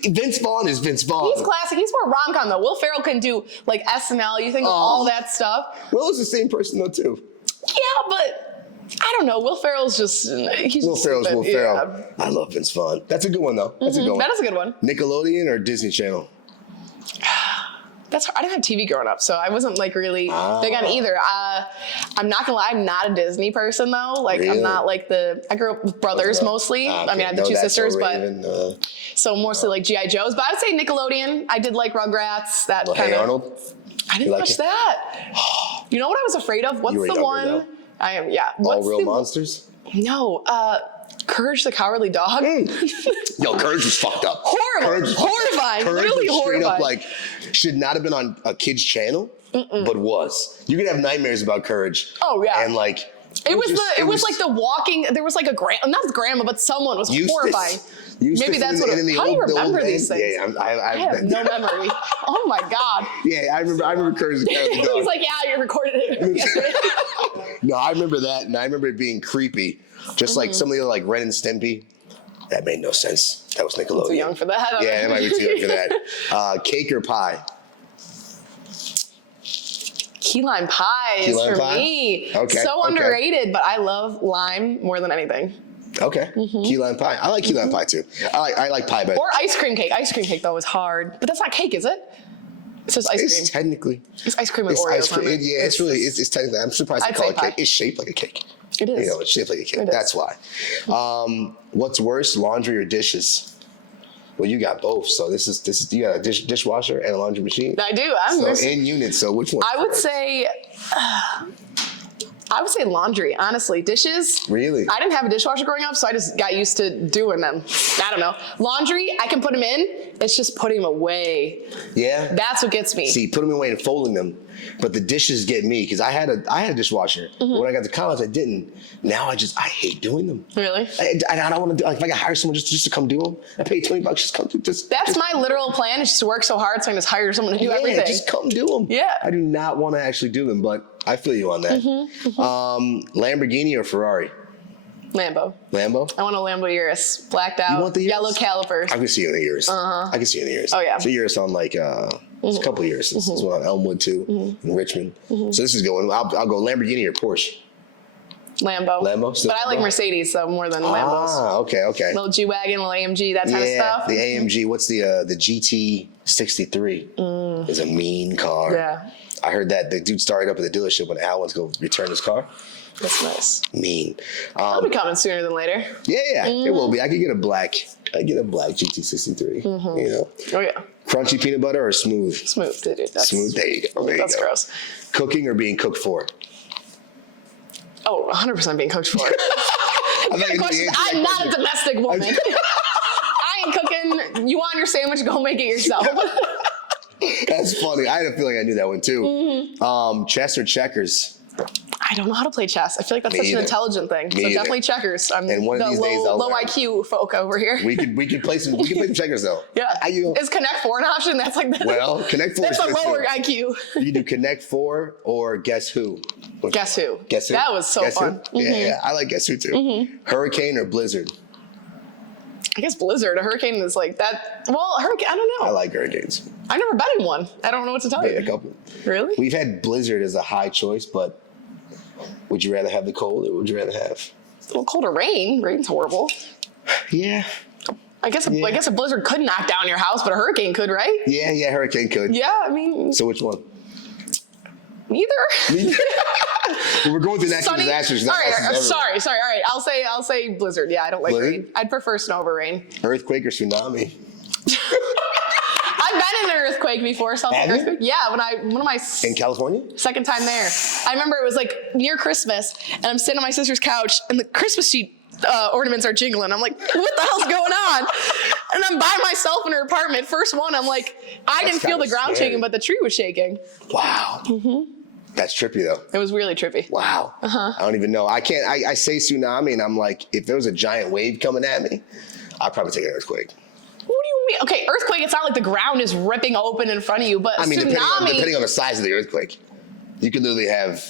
Vince Vaughn is Vince Vaughn. He's classic. He's more rom-com though. Will Ferrell can do SNL. You think of all that stuff. Will is the same person though too. Yeah, but I don't know. Will Ferrell's just Will Ferrell's Will Ferrell. I love Vince Vaughn. That's a good one though. That's a good one. That is a good one. Nickelodeon or Disney Channel? That's hard. I didn't have TV growing up, so I wasn't really big on either. I'm not gonna lie, I'm not a Disney person though. Really? I'm not I grew up with brothers mostly. I mean, I have the two sisters, so mostly G.I. Joes. But I would say Nickelodeon. I did like Rugrats. That kind of. Hey Arnold. I didn't watch that. You know what I was afraid of? What's the one? Though. I am. Yeah. All Real Monsters. No. Courage the Cowardly Dog. Yo, Courage was fucked up. Horrible. Horrifying. Courage Literally was straight horrifying. up should not have been on a kid's channel, but was. You could have nightmares about Courage. Oh yeah. And it was like the walking. There was a not grandma, but someone was horrifying. Maybe that's what. How do you remember these things? Yeah, I have no memory. Oh my god. Yeah, I remember Courage the Cowardly Dog. He's like, yeah, you recorded it. No, I remember that, and I remember it being creepy. Just like some of the other Ren and Stimpy. That made no sense. That was Nickelodeon. Too young for that. Yeah, that might be too young for that. Cake or pie? Key lime pie is for me. Okay. So underrated, but I love lime more than anything. Okay. Key lime pie. I like key lime pie too. I like pie better. Or ice cream cake. Ice cream cake though is hard, but that's not cake, is it? It's just ice cream. It's technically. It's ice cream with Oreos. Ice cream. Yeah, it's technically. I'm surprised they call it cake. It's shaped like a cake. It is. You know, it's shaped like a cake. That's why. What's worse, laundry or dishes? Well, you got both. So this is you got a dishwasher and a laundry machine. I do. I'm in units. So which one? I would say laundry, honestly. Dishes. Really? I didn't have a dishwasher growing up, so I just got used to doing them. I don't know. Laundry, I can put them in. It's just putting them away. Yeah. That's what gets me. See, putting them away and folding them. But the dishes get me because I had a dishwasher. When I got to college, I didn't. Now I hate doing them. Really? I don't want to do. If I got hire someone just to come do them, I pay $20 just come do. That's my literal plan. Is just to work so hard so I can just hire someone to do everything. Just come do them. Yeah. I do not want to actually do them, but I feel you on that. Lamborghini or Ferrari? Lambo. Lambo? I want a Lambo Urus, blacked out, You want the Urus? yellow calipers. I can see you in the Urus. I can see you in the Urus. Oh, yeah. So Urus on It's a couple years. This is one on Elmwood too, in Richmond. So this is going. I'll go Lamborghini or Porsche. Lambo. Still But I like Mercedes, so more than Lambos. Okay. Little G-Wagon, little AMG, that kind of stuff. The AMG. What's the GT63? Is a mean car. Yeah. I heard that the dude started up at the dealership when Al went to go return his car. That's nice. Mean. It'll be coming sooner than later. Yeah, it will be. I could get a black GT63. You know. Oh yeah. Crunchy peanut butter or smooth? Smooth, dude. That's, Smooth. There you go. That's gross. Cooking or being cooked for? Oh, 100% being cooked for. I'm not a domestic woman. I ain't cooking. You want your sandwich? Go make it yourself. That's funny. I had a feeling I knew that one too. Chess or checkers? I don't know how to play chess. I feel like that's Me such either. an intelligent thing. Me So either. definitely checkers. I'm And one of the these days I'll low learn. IQ folk over here. We could play some. We could play some checkers though. Yeah. You know, Is Connect 4 an option? That's like the, well, Connect 4 that's is a good, lower too. IQ. You do Connect 4 or Guess Who? Guess who? Guess Who? That was so Guess Who? fun. Yeah, I like Guess Who too. Hurricane or blizzard? I guess blizzard. A hurricane is like that. Well, hurricane. I don't know. I like hurricanes. I've never been in one. I don't know what to tell Yeah, you. a couple. Really? We've had blizzard as a high choice, but would you rather have the cold or would you rather have? Well, cold or rain. Rain's horrible. Yeah. I guess a blizzard could knock down your house, but a hurricane could, right? Yeah, hurricane could. Yeah, I mean, So which one? neither. We're going through natural Sunny. disasters. All Nothing else is right, ever- sorry. All right, I'll say blizzard. Yeah, I don't like Blizzard? rain. I'd prefer snow over rain. Earthquake or tsunami? I've been in an earthquake before. Have you? Earthquake. Yeah, one of my In California? second time there. I remember it was like near Christmas, and I'm sitting on my sister's couch, and the Christmas ornaments are jingling. I'm like, what the hell's going on? And I'm by myself in her apartment. First one, I'm like, I didn't feel the kinda ground scary. shaking, but the tree was shaking. Wow. That's trippy though. It was really trippy. Wow. I don't even know. I say tsunami and I'm like, if there was a giant wave coming at me, I'd probably take an earthquake. What do you mean? Okay, earthquake, it's not like the ground is ripping open in front of you, but I mean, tsunami. depending on the size of the earthquake, you could literally have,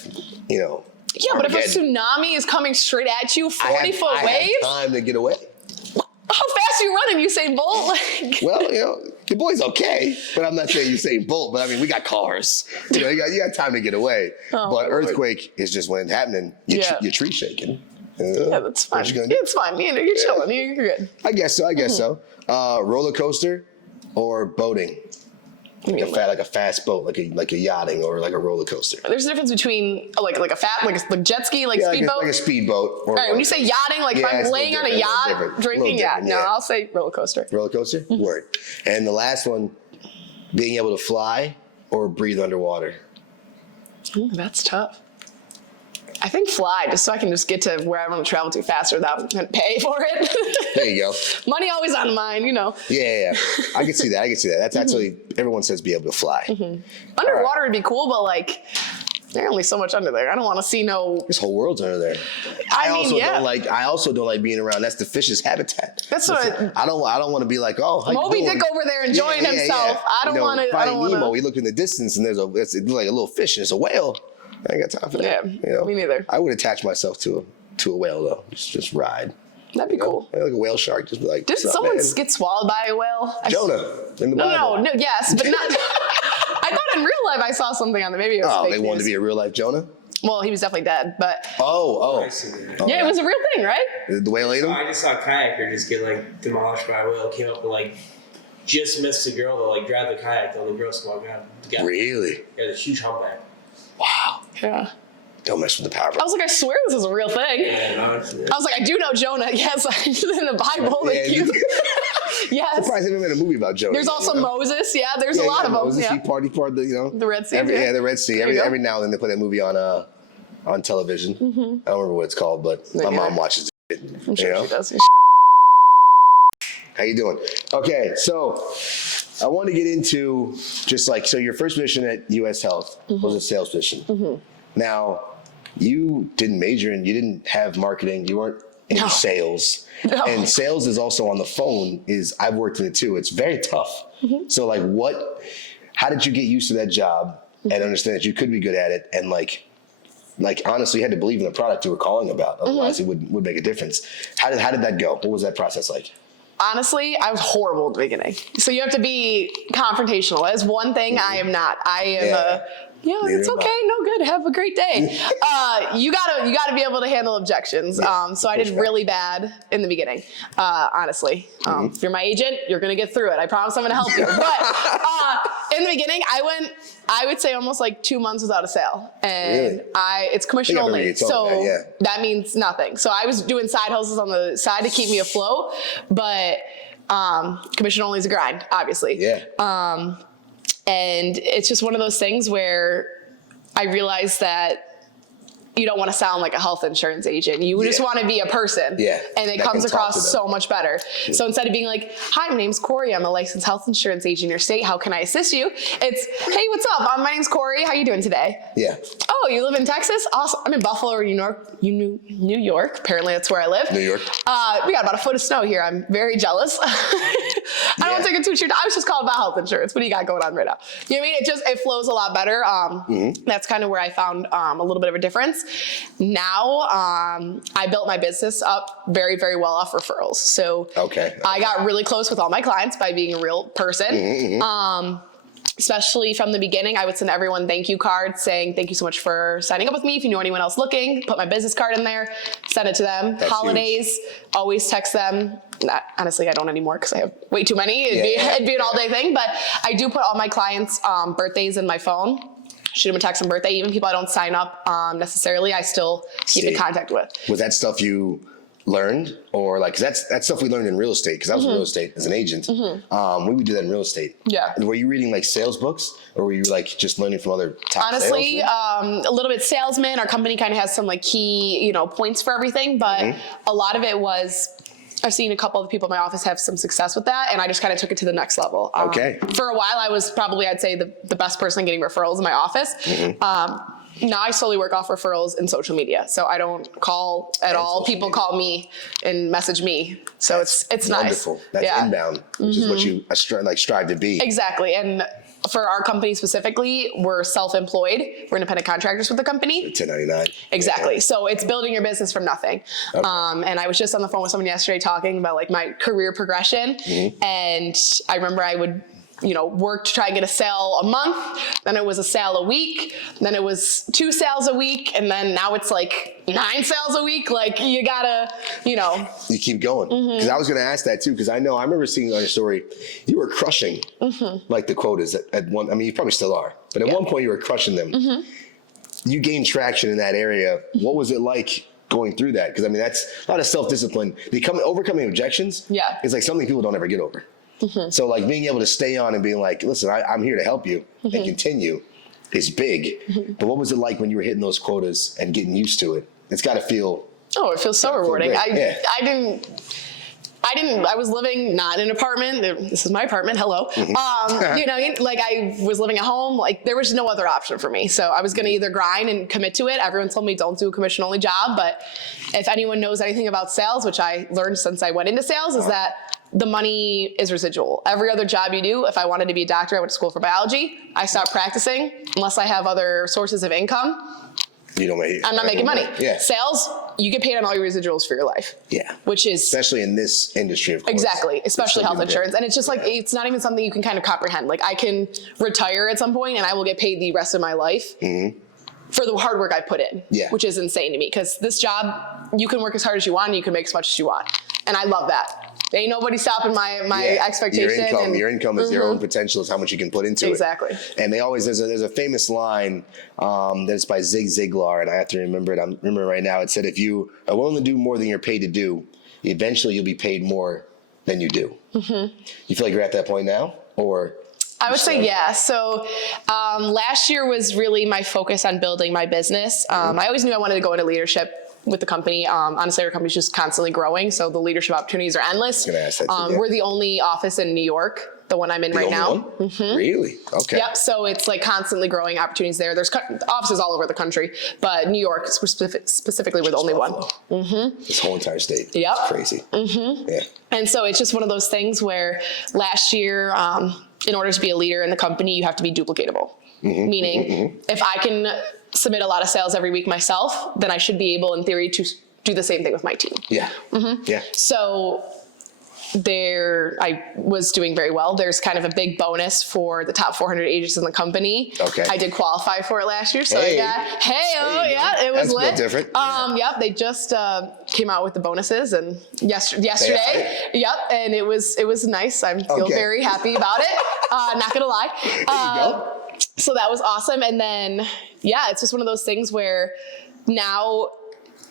you know. Yeah, but if a Armageddon. tsunami is coming straight at you, I 40-foot had waves, time to get away. how fast are you running, Usain Bolt? Like, Well, you know, your boy's okay, but I'm not saying Usain Bolt. But I mean, we got cars. You know, you got time to get away. Oh, but my Lord. earthquake is just when it's happening. Your tree shaking. yeah, that's fine. What you gonna Yeah, do? it's fine. You're chilling. You're good. I guess so. Roller coaster or boating? Like a fast boat, like a yachting or like a roller coaster. There's a difference between like a jet ski, like Yeah, speedboat. like a speedboat. Or All right, when you say yachting, like Yeah, if I'm it's a laying on a little yacht different. drinking, Little yeah, different, no, yeah. I'll say roller coaster. Roller coaster? Word. And the last one, being able to fly or breathe underwater. Ooh, that's tough. I think fly, just so I can just get to where I want to travel to faster without having to pay for it. There you go. Money always on mind, you know. Yeah. I can see that. That's actually, everyone says be able to fly. Underwater would be cool, but like, there's only so much under there. I don't want to see no. This whole world's under there. I mean, yeah. I also don't like being around. That's the fish's habitat. That's Listen, what. I don't want to be like, oh, how you Moby doing? Dick over there enjoying himself. I don't want to. I Finding don't want Nemo, to. we look in the distance and it's like a little fish and it's a whale. I ain't got time for that. Yeah, you know? me neither. I would attach myself to a whale though. Just ride. That'd be cool. Like a whale shark. Just be like, Did "What's up, someone man?" get swallowed by a whale? Jonah in the Bible. No, yes, but not. I thought in real life I saw something on the maybe it was Oh, fake they wanted to news. be a real life Jonah. Well, he was definitely dead, but Oh. yeah, it was a real thing, right? Did the whale ate him? I just saw a kayaker just get like demolished by a whale. Came up and like just missed the girl to like grab the kayak and the girl swung out. Really? He had a huge humpback. Wow. Yeah. Don't mess with the power. I was like, I swear this is a real thing. And honestly, I was like, I do know Jonah. Yes, it's in the Bible. Yeah, Thank you. Yes. Surprised they haven't made a movie about Jonah. There's also Moses. Yeah, there's a lot of them. Moses, Yeah. he party part the The Red Sea. the Red Sea. There you go. Every now and then they put that movie on television. I don't remember what it's called, but my mom watches it. I'm sure you know? she does. How you doing? Okay, so I want to get into just like, so your first position at U.S. Health was a sales position. Now, you didn't major in, you didn't have marketing, you weren't in sales. No. And sales is also on the phone, I've worked in it too. It's very tough. So like how did you get used to that job and understand that you could be good at it? And like honestly, you had to believe in the product you were calling about. Otherwise it would make a difference. How did that go? What was that process like? honestly, I was horrible at the beginning. So you have to be confrontational. That is one thing I am not. I am it's okay. No, good. Have a great day. You gotta be able to handle objections. So I did really bad in the beginning, honestly. If you're my agent, you're going to get through it. I promise I'm going to help you. But in the beginning, I would say almost like 2 months without a sale. And it's commission only. So that means nothing. So I was doing side hustles on the side to keep me afloat, but commission only is a grind, obviously. Yeah. And it's just one of those things where I realized that you don't want to sound like a health insurance agent. You just want to be a person. Yeah. And it comes across so much better. So instead of being like, hi, my name's Cori. I'm a licensed health insurance agent in your state. How can I assist you? It's, hey, what's up? My name's Cori. How you doing today? Yeah. Oh, you live in Texas? Awesome. I'm in Buffalo or New York. Apparently that's where I live. New York. We got about a foot of snow here. I'm very jealous. I don't want to take it too short. I was just calling about health insurance. What do you got going on right now? You know what I mean? It flows a lot better. That's kind of where I found a little bit of a difference. Now, I built my business up very, very well off referrals. So I got really close with all my clients by being a real person. Especially from the beginning, I would send everyone thank you cards saying, thank you so much for signing up with me. If you know anyone else looking, put my business card in there, send it to them. That's holidays, huge. Always text them. Honestly, I don't anymore because I have way too many. It'd be an all day thing, but I do put all my clients' birthdays in my phone. Shoot them a text on birthday. Even people I don't sign up necessarily, I still keep in contact with. Was that stuff you learned, or like, cause that's stuff we learned in real estate, because I was in real estate as an agent. We would do that in real estate. Yeah. Were you reading like sales books, or were you like just learning from other top salesmen? A little bit salesman. Our company kind of has some like key, points for everything, but a lot of it was, I've seen a couple of people in my office have some success with that, and I just kind of took it to the next level. For a while, I was probably, I'd say, the best person getting referrals in my office. Now I slowly work off referrals in social media, so I don't call at all. People call me and message me, so it's wonderful. Nice. That's inbound, which is what you strive to be. Exactly, and for our company specifically, we're self-employed. We're independent contractors with the company. 1099. Exactly. Yeah. So it's building your business from nothing. Okay. And I was just on the phone with someone yesterday talking about like my career progression, and I remember I would work to try and get a sale a month, then it was a sale a week, then it was 2 sales a week, and then now it's like 9 sales a week. Like you gotta, You keep going. Because I was gonna ask that too, because I remember seeing on your story, you were crushing like the quotas at one, I mean, you probably still are, but at one point you were crushing them. You gained traction in that area. What was it like going through that? Because I mean, that's a lot of self-discipline. Overcoming objections is like something people don't ever get over. So like being able to stay on and being like, listen, I'm here to help you and continue is big. But what was it like when you were hitting those quotas and getting used to it? It's got to feel. Oh, it feels so rewarding. I was living not in an apartment. This is my apartment. Hello. Like I was living at home. Like there was no other option for me. So I was going to either grind and commit to it. Everyone told me don't do a commission only job. But if anyone knows anything about sales, which I learned since I went into sales, is that the money is residual. Every other job you do, if I wanted to be a doctor, I went to school for biology. I stopped practicing unless I have other sources of income. I'm not making money. Yeah. Sales, you get paid on all your residuals for your life. Yeah. Which is especially in this industry, of course. Exactly. Especially health insurance. And it's just like it's not even something you can kind of comprehend. Like I can retire at some point and I will get paid the rest of my life. For the hard work I put in, which is insane to me. Because this job, you can work as hard as you want and you can make as much as you want. And I love that. Ain't nobody stopping my expectation. Your income is your own potential, is how much you can put into it. Exactly. And they always, there's a famous line that's by Zig Ziglar, and I have to remember it. I'm remembering right now. It said, if you are willing to do more than you're paid to do, eventually you'll be paid more than you do. You feel like you're at that point now, or? I would say yeah. So last year was really my focus on building my business. I always knew I wanted to go into leadership with the company. Honestly, our company's just constantly growing, so the leadership opportunities are endless. We're the only office in New York, the one I'm in right now. Really? Okay. Yep. So it's like constantly growing opportunities there. There's offices all over the country, but New York specifically we're the only one. This whole entire state. Yep. It's crazy. Yeah. And so it's just one of those things where last year, in order to be a leader in the company, you have to be duplicatable. Meaning, if I can submit a lot of sales every week myself, then I should be able, in theory, to do the same thing with my team. Yeah. Yeah. So I was doing very well. There's kind of a big bonus for the top 400 agents in the company. Okay. I did qualify for it last year, so Hey. I got, yeah, it was That's lit. different. Yep, they just came out with the bonuses and yesterday. Yep, and it was nice. I feel very happy about it. Not gonna lie. There you go. So that was awesome. And then, yeah, it's just one of those things where now,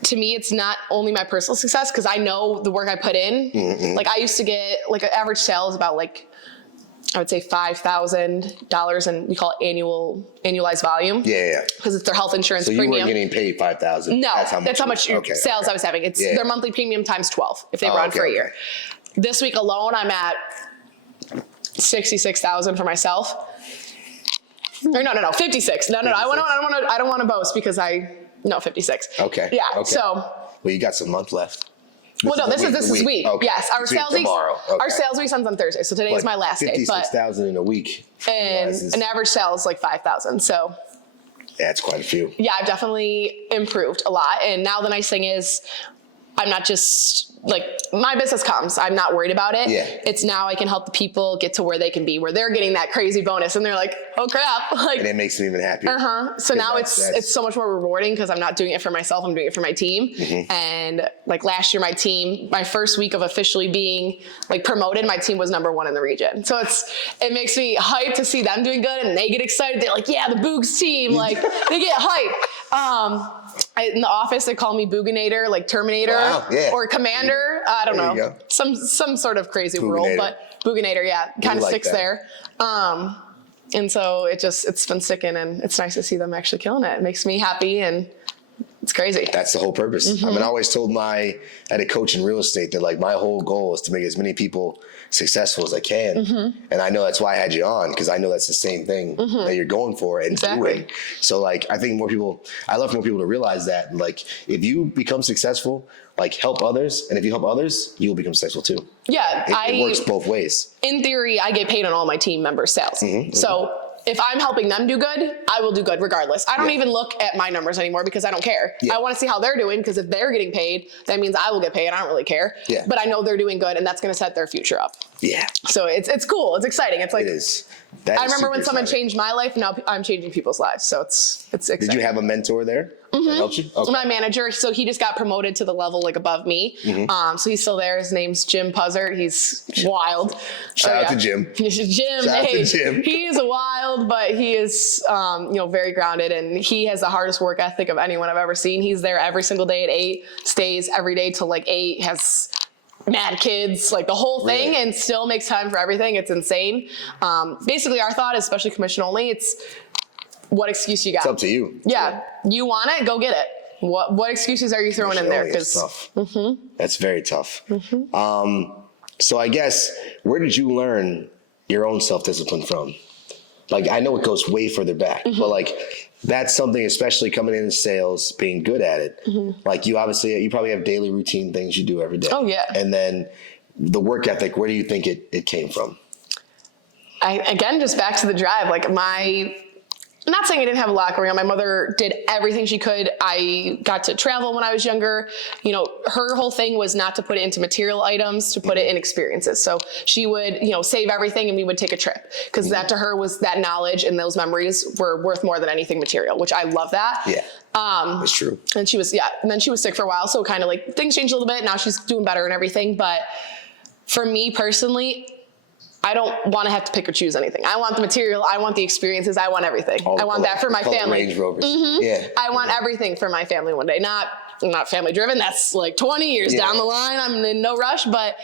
to me, it's not only my personal success because I know the work I put in. Mm-hmm. Like I used to get like an average sale is about like, I would say $5,000, and we call it annualized volume. Yeah. Because it's their health insurance So you premium. weren't getting paid $5,000. No, that's how much sales I was having. It's their monthly premium times 12 if they run for a year. This week alone, I'm at 66,000 for myself. Or no, 56. No. I don't want to boast because 56. Okay. Yeah. Okay. So. Well, you got some month left. This is this week. Okay. Yes, our sales week. Tomorrow. Okay. Our sales week ends on Thursday, so today is my last day. 56,000 in a week. And an average sale is like 5,000. So. Yeah, it's quite a few. Yeah, I've definitely improved a lot. And now the nice thing is, I'm not just like my business comes. I'm not worried about it. Yeah. It's now I can help the people get to where they can be, where they're getting that crazy bonus, and they're like, "Oh crap!" Like, And it makes me even happier. So now it's so much more rewarding because I'm not doing it for myself. I'm doing it for my team. Mm-hmm. And like last year, my first week of officially being like promoted, my team was number 1 in the region. So it makes me hyped to see them doing good, and they get excited. They're like, "Yeah, the Boogs team!" Like they get hyped. In the office, they call me Bugenhagen, like Terminator or Commander. I don't know, some sort of crazy role, but Bugenhagen, kind of sticks there. And so it's been sticking, and it's nice to see them actually killing it. It makes me happy, and it's crazy. That's the whole purpose. Mm-hmm. I mean, I always told I had a coach in real estate that like my whole goal is to make as many people successful as I can. Mm-hmm. And I know that's why I had you on, because I know that's the same thing that you're going for and doing. So like, I think I love for more people to realize that, like, if you become successful, like help others. And if you help others, you'll become successful too. Yeah. It works both ways. In theory, I get paid on all my team members' sales. So if I'm helping them do good, I will do good regardless. I don't even look at my numbers anymore because I don't care. I want to see how they're doing, because if they're getting paid, that means I will get paid. I don't really care. But I know they're doing good, and that's going to set their future up. Yeah. So it's cool. It's exciting. It's like, it is. I remember when someone changed my life, now I'm changing people's lives. So it's exciting. Did you have a mentor there that helped you? Okay. My manager, so he just got promoted to the level like above me. So he's still there. His name's Jim Puzzard. He's wild. Shout out to Jim. Shout out to Jim. He is wild, but he is very grounded, and he has the hardest work ethic of anyone I've ever seen. He's there every single day at 8, stays every day till like 8, has mad kids, like the whole thing, and still makes time for everything. It's insane. Basically, our thought is, especially commission only, it's what excuse you got. It's up to you. Yeah. You want it, go get it. What excuses are you throwing in there? Because tough. That's very tough. So I guess, where did you learn your own self-discipline from? Like, I know it goes way further back, but like, that's something, especially coming into sales, being good at it. Like you probably have daily routine things you do every day. Oh yeah. And then the work ethic, where do you think it came from? Again, just back to the drive. Like I'm not saying I didn't have a lot going on. My mother did everything she could. I got to travel when I was younger. Her whole thing was not to put it into material items, to put it in experiences. So she would, save everything, and we would take a trip, because that to her was, that knowledge and those memories were worth more than anything material, which I love that. Yeah. That's true. And she was, and then she was sick for a while. So kind of like things changed a little bit. Now she's doing better and everything. But for me personally, I don't want to have to pick or choose anything. I want the material. I want the experiences. I want everything. I want that for my family. Range Rovers. Yeah. I want everything for my family one day. Not family driven. That's like 20 years down the line. I'm in no rush, but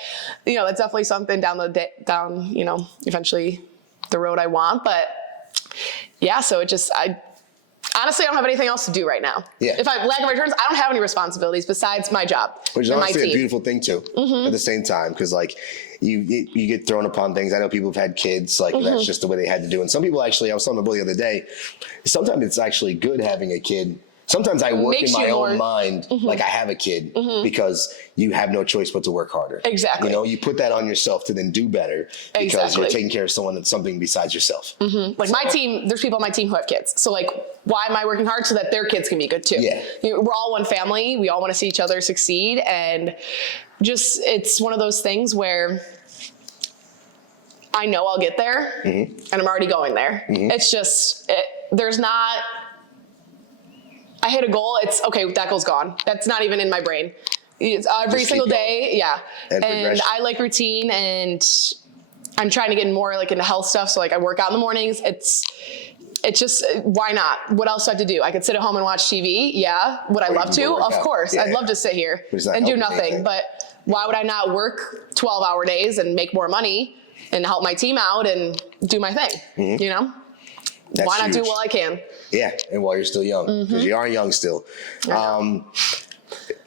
that's definitely something down eventually the road I want. But yeah, so honestly, I don't have anything else to do right now. Yeah. If I have lack of returns, I don't have any responsibilities besides my job. Which is and honestly my team. a beautiful thing too, at the same time, because like you get thrown upon things. I know people have had kids, like that's just the way they had to do. And some people actually, I was telling my boy the other day, sometimes it's actually good having a kid Sometimes I work makes in my you own more- mind like I have a kid because you have no choice but to work harder. Exactly. You know, you put that on yourself to then do better because Exactly. you're taking care of something besides yourself. Like my team, there's people on my team who have kids. So like, why am I working hard? So that their kids can be good too. Yeah. We're all one family. We all want to see each other succeed. And just, it's one of those things where I know I'll get there and I'm already going there. It's just, there's not, I hit a goal. It's okay. That goal's gone. That's not even in my brain. It's every Just single keep day. Yeah. And And progression. I like routine, and I'm trying to get more like into health stuff. So like I work out in the mornings. It's just, why not? What else do I have to do? I could sit at home and watch TV. Yeah. Would I Or you love can to? go work Of out. course. Yeah, I'd yeah. love to sit here But it's not and do helping nothing. anything. But why would I not work 12-hour days and make more money and help my team out and do my thing? You know? That's Why not do huge. while I can? Yeah, and while you're still young, because you are young still.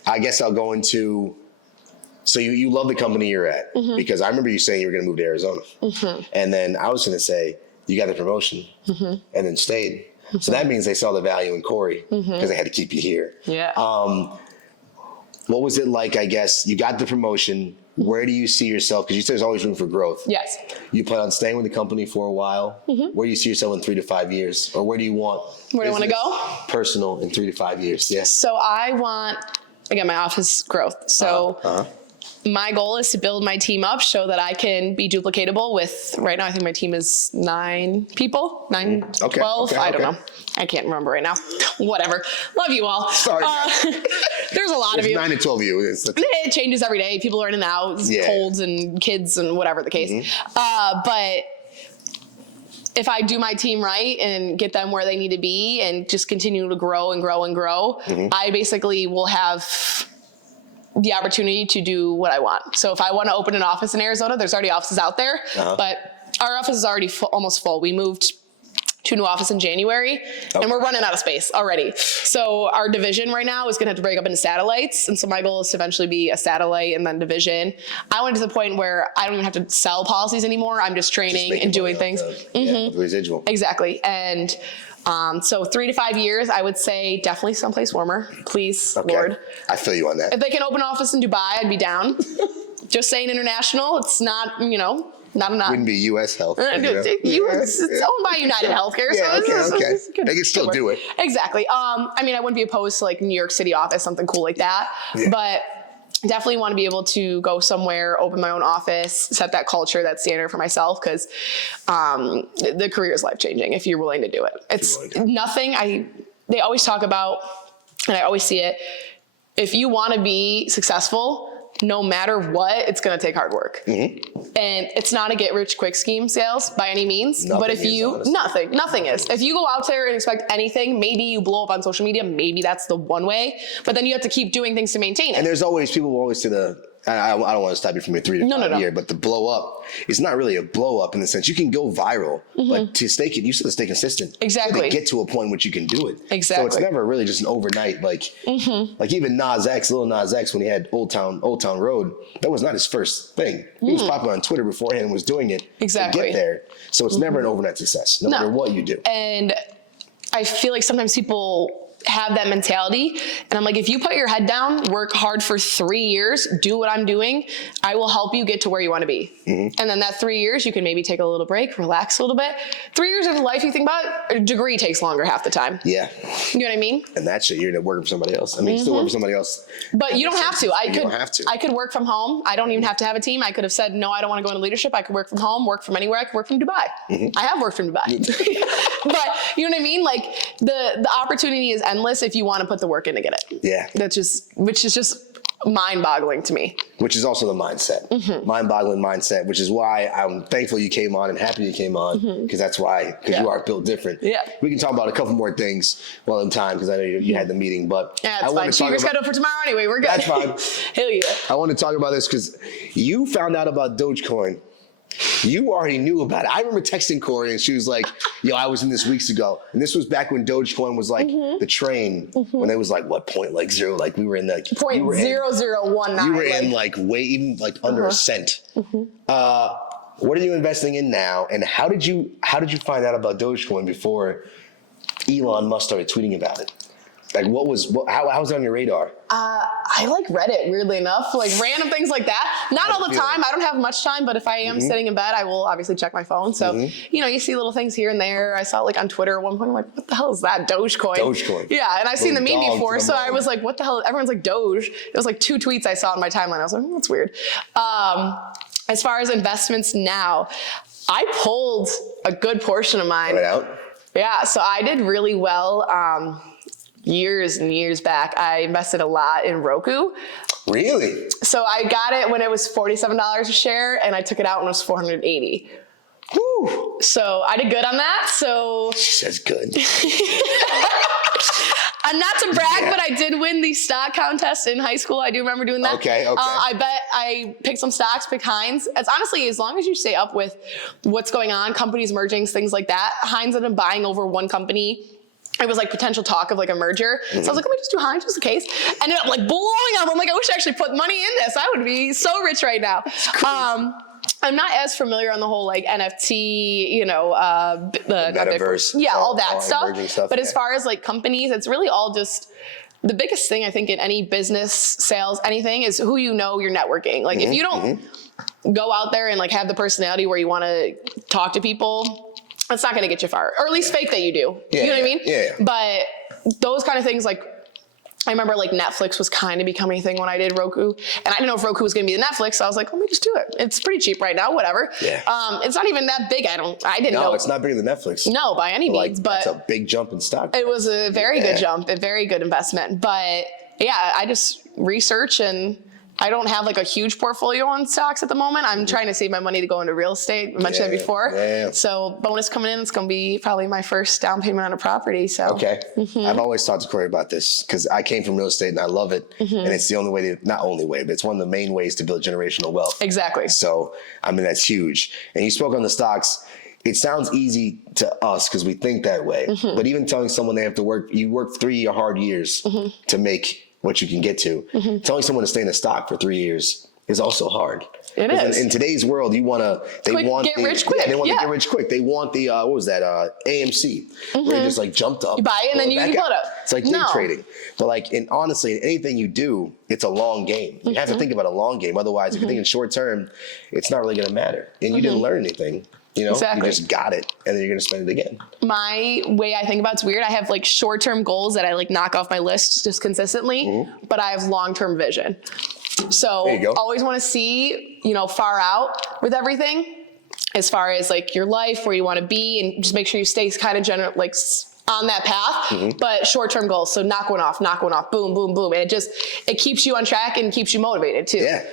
I guess I'll go into, so you love the company you're at, because I remember you saying you were going to move to Arizona. And then I was going to say, you got the promotion and then stayed. So that means they saw the value in Cori because they had to keep you here. Yeah. What was it like, I guess, you got the promotion. Where do you see yourself? Because you said there's always room for growth. Yes. You plan on staying with the company for a while. Where do you see yourself in 3 to 5 years? Or where do you want Where do I want to business, go? personal, in 3 to 5 years? Yes. So I want, again, my office growth. So my goal is to build my team up, show that I can be duplicatable with, right now I think my team is 9 people, 9, Okay, 12, okay, I don't okay. know. I can't remember right now. Whatever. Love you all. Sorry, there's a lot There's of you. 9 to 12 of you. It changes every day. People are in and out, Yeah. colds and kids and whatever the case. But if I do my team right and get them where they need to be and just continue to grow and grow and grow, I basically will have the opportunity to do what I want. So if I want to open an office in Arizona, there's already offices out there, but our office is already almost full. We moved to a new office in January and we're running out of space already. So our division right now is going to have to break up into satellites. And so my goal is to eventually be a satellite and then division. I went to the point where I don't even have to sell policies anymore. I'm just training and doing things. The residual. Exactly. And so 3 to 5 years, I would say definitely someplace warmer, please, Okay. Lord. I feel you on that. If they can open an office in Dubai, I'd be down. Just saying international, it's not, not enough. Wouldn't be U.S. Health. You know? It's owned by United Healthcare, Yeah, so okay. it's good. They can still do it. Exactly. I mean, I wouldn't be opposed to like New York City office, something cool like that, but definitely want to be able to go somewhere, open my own office, set that culture, that standard for myself, because the career is life-changing if you're willing to do it. It's nothing they always talk about, and I always see it, if you want to be successful, no matter what, it's going to take hard work. And it's not a get-rich-quick scheme sales by any means, but if you, nothing is. If you go out there and expect anything, maybe you blow up on social media, maybe that's the one way, but then you have to keep doing things to maintain it. And there's always, people will always say I don't want to stop you from your 3 to 5 year, but the blow up, it's not really a blow up in the sense you can go viral, but to you still stay consistent. Exactly. To get to a point which you can do it. Exactly. So it's never really just an overnight, like even Lil Nas X, when he had Old Town Road, that was not his first thing. He was popular on Twitter beforehand and was doing it to get there. So it's never an overnight success, no matter what you do. And I feel like sometimes people have that mentality, and I'm like, if you put your head down, work hard for 3 years, do what I'm doing, I will help you get to where you want to be. And then that 3 years, you can maybe take a little break, relax a little bit. 3 years of life, you think about it, a degree takes longer half the time. Yeah. You know what I mean? And that shit, you're working for somebody else. I mean, you still work for somebody else. But you don't have to. You don't have to. I could work from home. I don't even have to have a team. I could have said, no, I don't want to go into leadership. I could work from home, work from anywhere. I could work from Dubai. I have worked from Dubai. But you know what I mean? Like the opportunity is endless if you want to put the work in to get it. Yeah. Which is just mind-boggling to me. Which is also the mindset, mind-boggling mindset, which is why I'm thankful you came on and happy you came on, because that's why, you are built different. Yeah. We can talk about a couple more things while in time, because I know you had the meeting, but Yeah, I it's fine. She's scheduled for tomorrow anyway. We're good. That's fine. Hell yeah. I want to talk about this because you found out about Dogecoin. You already knew about it. I remember texting Cori and she was like, yo, I was in this weeks ago. And this was back when Dogecoin was like the train, when it was like, what, point like zero? Like we were in the... 0.0019. You were in like way, even like under a cent. What are you investing in now? And how did you find out about Dogecoin before Elon Musk started tweeting about it? Like how was it on your radar? I like Reddit, weirdly enough, like random things like that. Not all the time. I don't have much time, but if I am sitting in bed, I will obviously check my phone. So, you see little things here and there. I saw like on Twitter at one point, I'm like, what the hell is that? Dogecoin. Dogecoin. Yeah, and I've seen the meme before, so I mom. was like, what the hell? Everyone's like Doge. It was like 2 tweets I saw on my timeline. I was like, that's weird. As far as investments now, I pulled a good portion of mine. Right out? Yeah, so I did really well. Years and years back, I invested a lot in Roku. Really? So I got it when it was $47 a share, and I took it out when it was $480. Whew. So I did good on that. So She says good. not to brag, but I did win the stock contest in high school. I do remember doing that. Okay. I bet I picked some stocks, picked Heinz. It's honestly, as long as you stay up with what's going on, companies merging, things like that. Heinz ended up buying over one company. It was like potential talk of like a merger. So I was like, let me just do Heinz just in case. Ended up like blowing up. I'm like, I wish I actually put money in this. I would be so rich right now. I'm not as familiar on the whole like NFT, the metaverse. Yeah, all that stuff. But as far as like companies, it's really all just the biggest thing I think in any business, sales, anything is who you're networking. Like if you don't go out there and like have the personality where you want to talk to people, it's not going to get you far, or at least fake that you do. Yeah, you know what I mean? Yeah. But those kind of things, like I remember like Netflix was kind of becoming a thing when I did Roku, and I didn't know if Roku was going to be the Netflix. So I was like, let me just do it. It's pretty cheap right now, whatever. Yeah. It's not even that big. I didn't know. No, it's not bigger than Netflix. No, by any means, but it's a big jump in stock. it was a very good jump, a very good investment. But yeah, I just research, and I don't have like a huge portfolio on stocks at the moment. I'm trying to save my money to go into real estate. I mentioned that before. Yeah. So bonus coming in, it's going to be probably my first down payment on a property. So Okay. I've always talked to Cori about this because I came from real estate and I love it. And it's the only way not only way, but it's one of the main ways to build generational wealth. Exactly. So, I mean, that's huge. And you spoke on the stocks. It sounds easy to us because we think that way. But even telling someone they have to work 3 hard years to make what you can get to. Telling someone to stay in a stock for 3 years is also hard. It is. In today's world, Get rich quick. Yeah, they want to get rich quick. They want the what was that? AMC, where you just like jumped up. You buy it and then you back put out. it. It's like day trading. But like, honestly, in anything you do, it's a long game. You have to think about a long game. Otherwise, if you're thinking short term, it's not really going to matter. And you didn't learn anything. Exactly. You just got it, and then you're going to spend it again. My way I think about it's weird. I have like short-term goals that I like knock off my list just consistently, but I have long-term vision. So There you go. always want to see, far out with everything as far as like your life, where you want to be, and just make sure you stay kind of on that path, but short-term goals. So knock one off, boom, boom, boom. And it keeps you on track and keeps you motivated too. Yeah.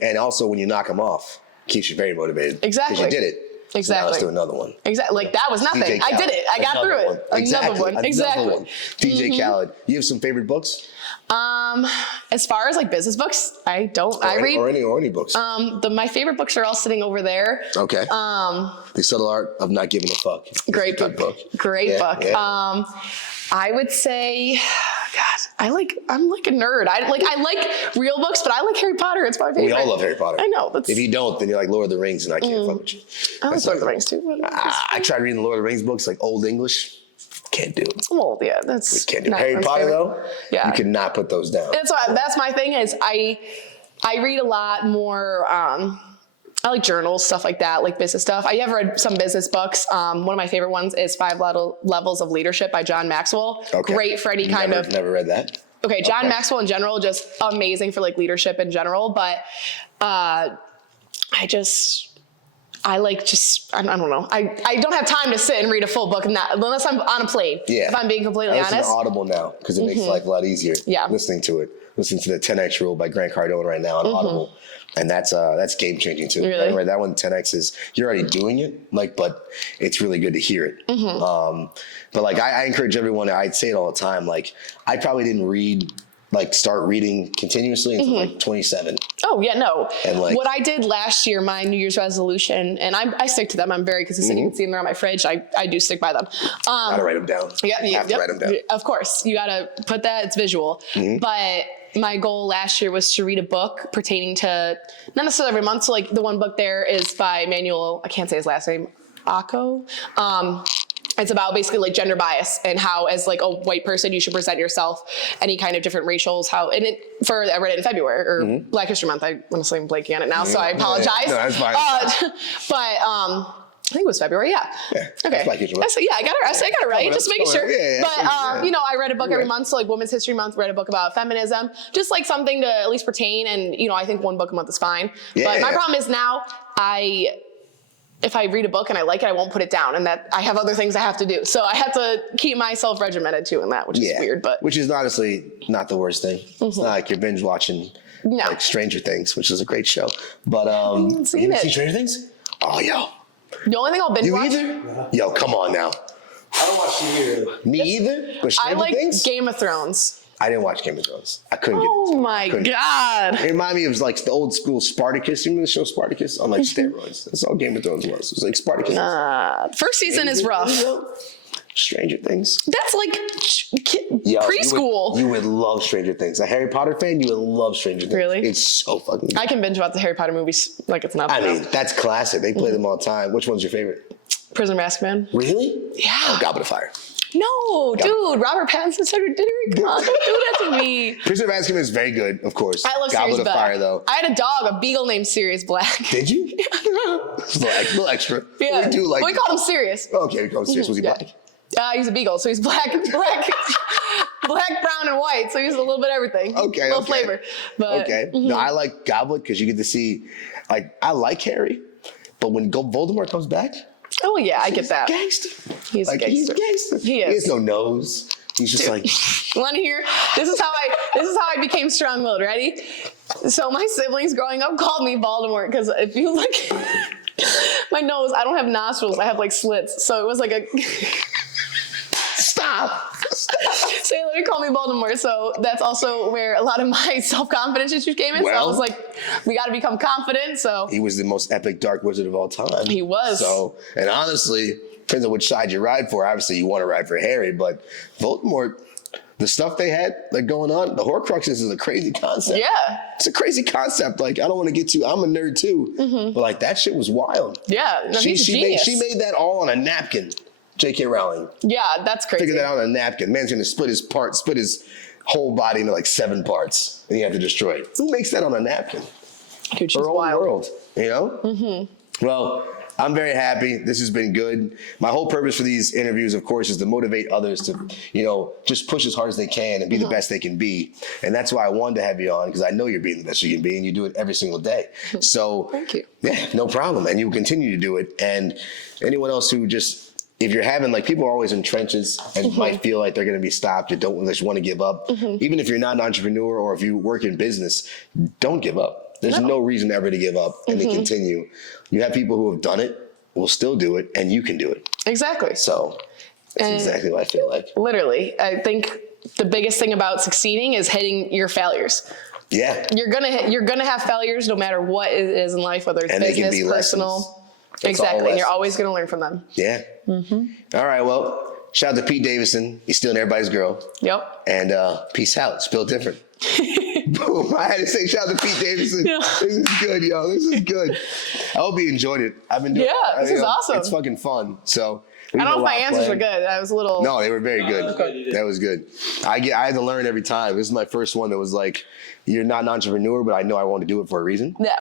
And also when you knock them off, it keeps you very motivated. Exactly. Because you did it. Exactly. So now let's do another one. Exactly. Like that was nothing. DJ I did it. I got through it. Another one. Exactly. DJ Khaled. You have some favorite books? As far as like business books, I don't. I read or any books. my favorite books are all sitting over there. Okay. The Subtle Art of Not Giving a Fuck. Great book. Great book. Yeah. I would say, God, I'm like a nerd. I like real books, but I like Harry Potter. It's my favorite. We all love Harry Potter. I know. If you don't, then you're like Lord of the Rings, and I can't fuck with you. I like Lord of the Rings too. I tried reading the Lord of the Rings books, like Old English. Can't do it. Well, yeah, that's Can't do it. not Harry my Potter favorite. though, you cannot put those down. That's my thing is I read a lot more. I like journals, stuff like that, like business stuff. I have read some business books. One of my favorite ones is 5 Levels of Leadership by John Maxwell. Okay. Great for any kind of. Never read that. Okay, John Maxwell in general, just amazing for like leadership in general. But I don't know. I don't have time to sit and read a full book unless I'm on a plane. Yeah. If I'm being completely I listen honest. to Audible now because it makes life a lot easier. Yeah. Listening to it. Listening to the 10X Rule by Grant Cardone right now on Audible. And that's game changing too. Really? I read that one. 10X is you're already doing it, but it's really good to hear it. But I encourage everyone. I'd say it all the time. Like I probably didn't start reading continuously until 27. Oh yeah, no. And what I did last year, my New Year's resolution, and I stick to them. I'm very consistent. You can see them on my fridge. I do stick by them. Gotta write them down. You have to write them down. Of course, you gotta put that. It's visual. But my goal last year was to read a book pertaining to not necessarily every month. So like the one book there is by Manuel. I can't say his last name. Akko. It's about basically like gender bias and how, as like a white person, you should present yourself, any kind of different racials. I read it in February or Black History Month. I honestly am blanking on it now, so I apologize. No, that's fine. I think it was February. Yeah. Okay. Black History Month. I got it right. Just making sure. Yeah. But I read a book every month. So like Women's History Month, read a book about feminism, just like something to at least pertain. And I think one book a month is fine. Yeah. But my problem is now if I read a book and I like it, I won't put it down, and that I have other things I have to do. So I have to keep myself regimented too in that, which is weird. But which is honestly not the worst thing. It's not like you're binge watching like Stranger Things, which is a great show. But you seen see Stranger Things? Oh, yo. The only thing I'll binge watch. You either? Yo, come on now. I don't watch TV really. Me either. But I like Things? Game of Thrones. I didn't watch Game of Thrones. I couldn't get it. Oh my God. It reminded me of like the old school Spartacus. You remember the show Spartacus? On like steroids. That's all Game of Thrones was. It was like Spartacus. First season is rough. Stranger Things. That's like preschool. You would love Stranger Things. A Harry Potter fan, you would love Stranger Things. Really? It's so fucking good. I can binge watch the Harry Potter movies like it's not. I mean, that's classic. They play them all the time. Which one's your favorite? Prisoner of Azkaban. Really? Yeah. Oh, Goblet of Fire. No, dude, Robert Pattinson, Cedric Diggory, come on, don't do that to me. Prisoner of Azkaban is very good, of course. I love Goblet Sirius of Black. Fire, though. I had a dog, a beagle named Sirius Black. Did you? Yeah, I know. It's a little extra. Yeah, We do like. we called him Sirius. Okay, we called him Sirius. Was he black? He's a beagle, so he's black, brown, and white. So he's a little bit of everything. Okay, a little flavor. But, No, I like Goblet because you get to see, like, I like Harry, but when Voldemort comes back, oh yeah, I get that. Gangster. He's a gangster. He's gangster. He is. He has no nose. He's just like. Want to hear? This is how I became strong-willed. Ready? So my siblings growing up called me Voldemort because if you look at my nose, I don't have nostrils. I have like slits. So it was like a. Stop. So they literally call me Voldemort. So that's also where a lot of my self-confidence issues came in. So I was like, we got to become confident. So He was the most epic dark wizard of all time. He was. So, and honestly, depends on which side you ride for. Obviously, you want to ride for Harry, but Voldemort, the stuff they had like going on, the Horcruxes is a crazy concept. yeah. It's a crazy concept. Like, I don't want to get too, I'm a nerd too, but like that shit was wild. Yeah. No, he's a genius. She made that all on a napkin. J.K. Rowling. Yeah, that's crazy. Figured that out on a napkin. Man's gonna split his whole body into like 7 parts, and you have to destroy it. Who makes that on a napkin? Dude, she's Her own wild. world, you know? Well, I'm very happy. This has been good. My whole purpose for these interviews, of course, is to motivate others to, just push as hard as they can and be the best they can be. And that's why I wanted to have you on, because I know you're being the best you can be, and you do it every single day. So, Thank you. Yeah, no problem. And you will continue to do it. And anyone else who just, if you're having, like, people are always in trenches and might feel like they're going to be stopped, you don't just want to give up. Even if you're not an entrepreneur or if you work in business, don't give up. There's no reason ever to give up and to continue. You have people who have done it, will still do it, and you can do it. Exactly. So that's exactly what I feel like. Literally, I think the biggest thing about succeeding is hitting your failures. Yeah. You're gonna have failures no matter what it is in life, whether it's And they can business, be personal. lessons. It's all Exactly, and you're lessons. always gonna learn from them. Yeah. All right, well, shout out to Pete Davidson. He's stealing everybody's girl. Yep. And peace out. It's Built Different. Boom. I had to say shout out to Pete Davidson. Yeah. This is good, yo. This is good. I hope you enjoyed it. I've been doing This is awesome. It's fucking fun. So I don't know if my answers were good. I was a little. No, they were very good. Okay. That was good. I had to learn every time. This is my first one that was like, you're not an entrepreneur, but I know I want to do it for a reason. Yeah.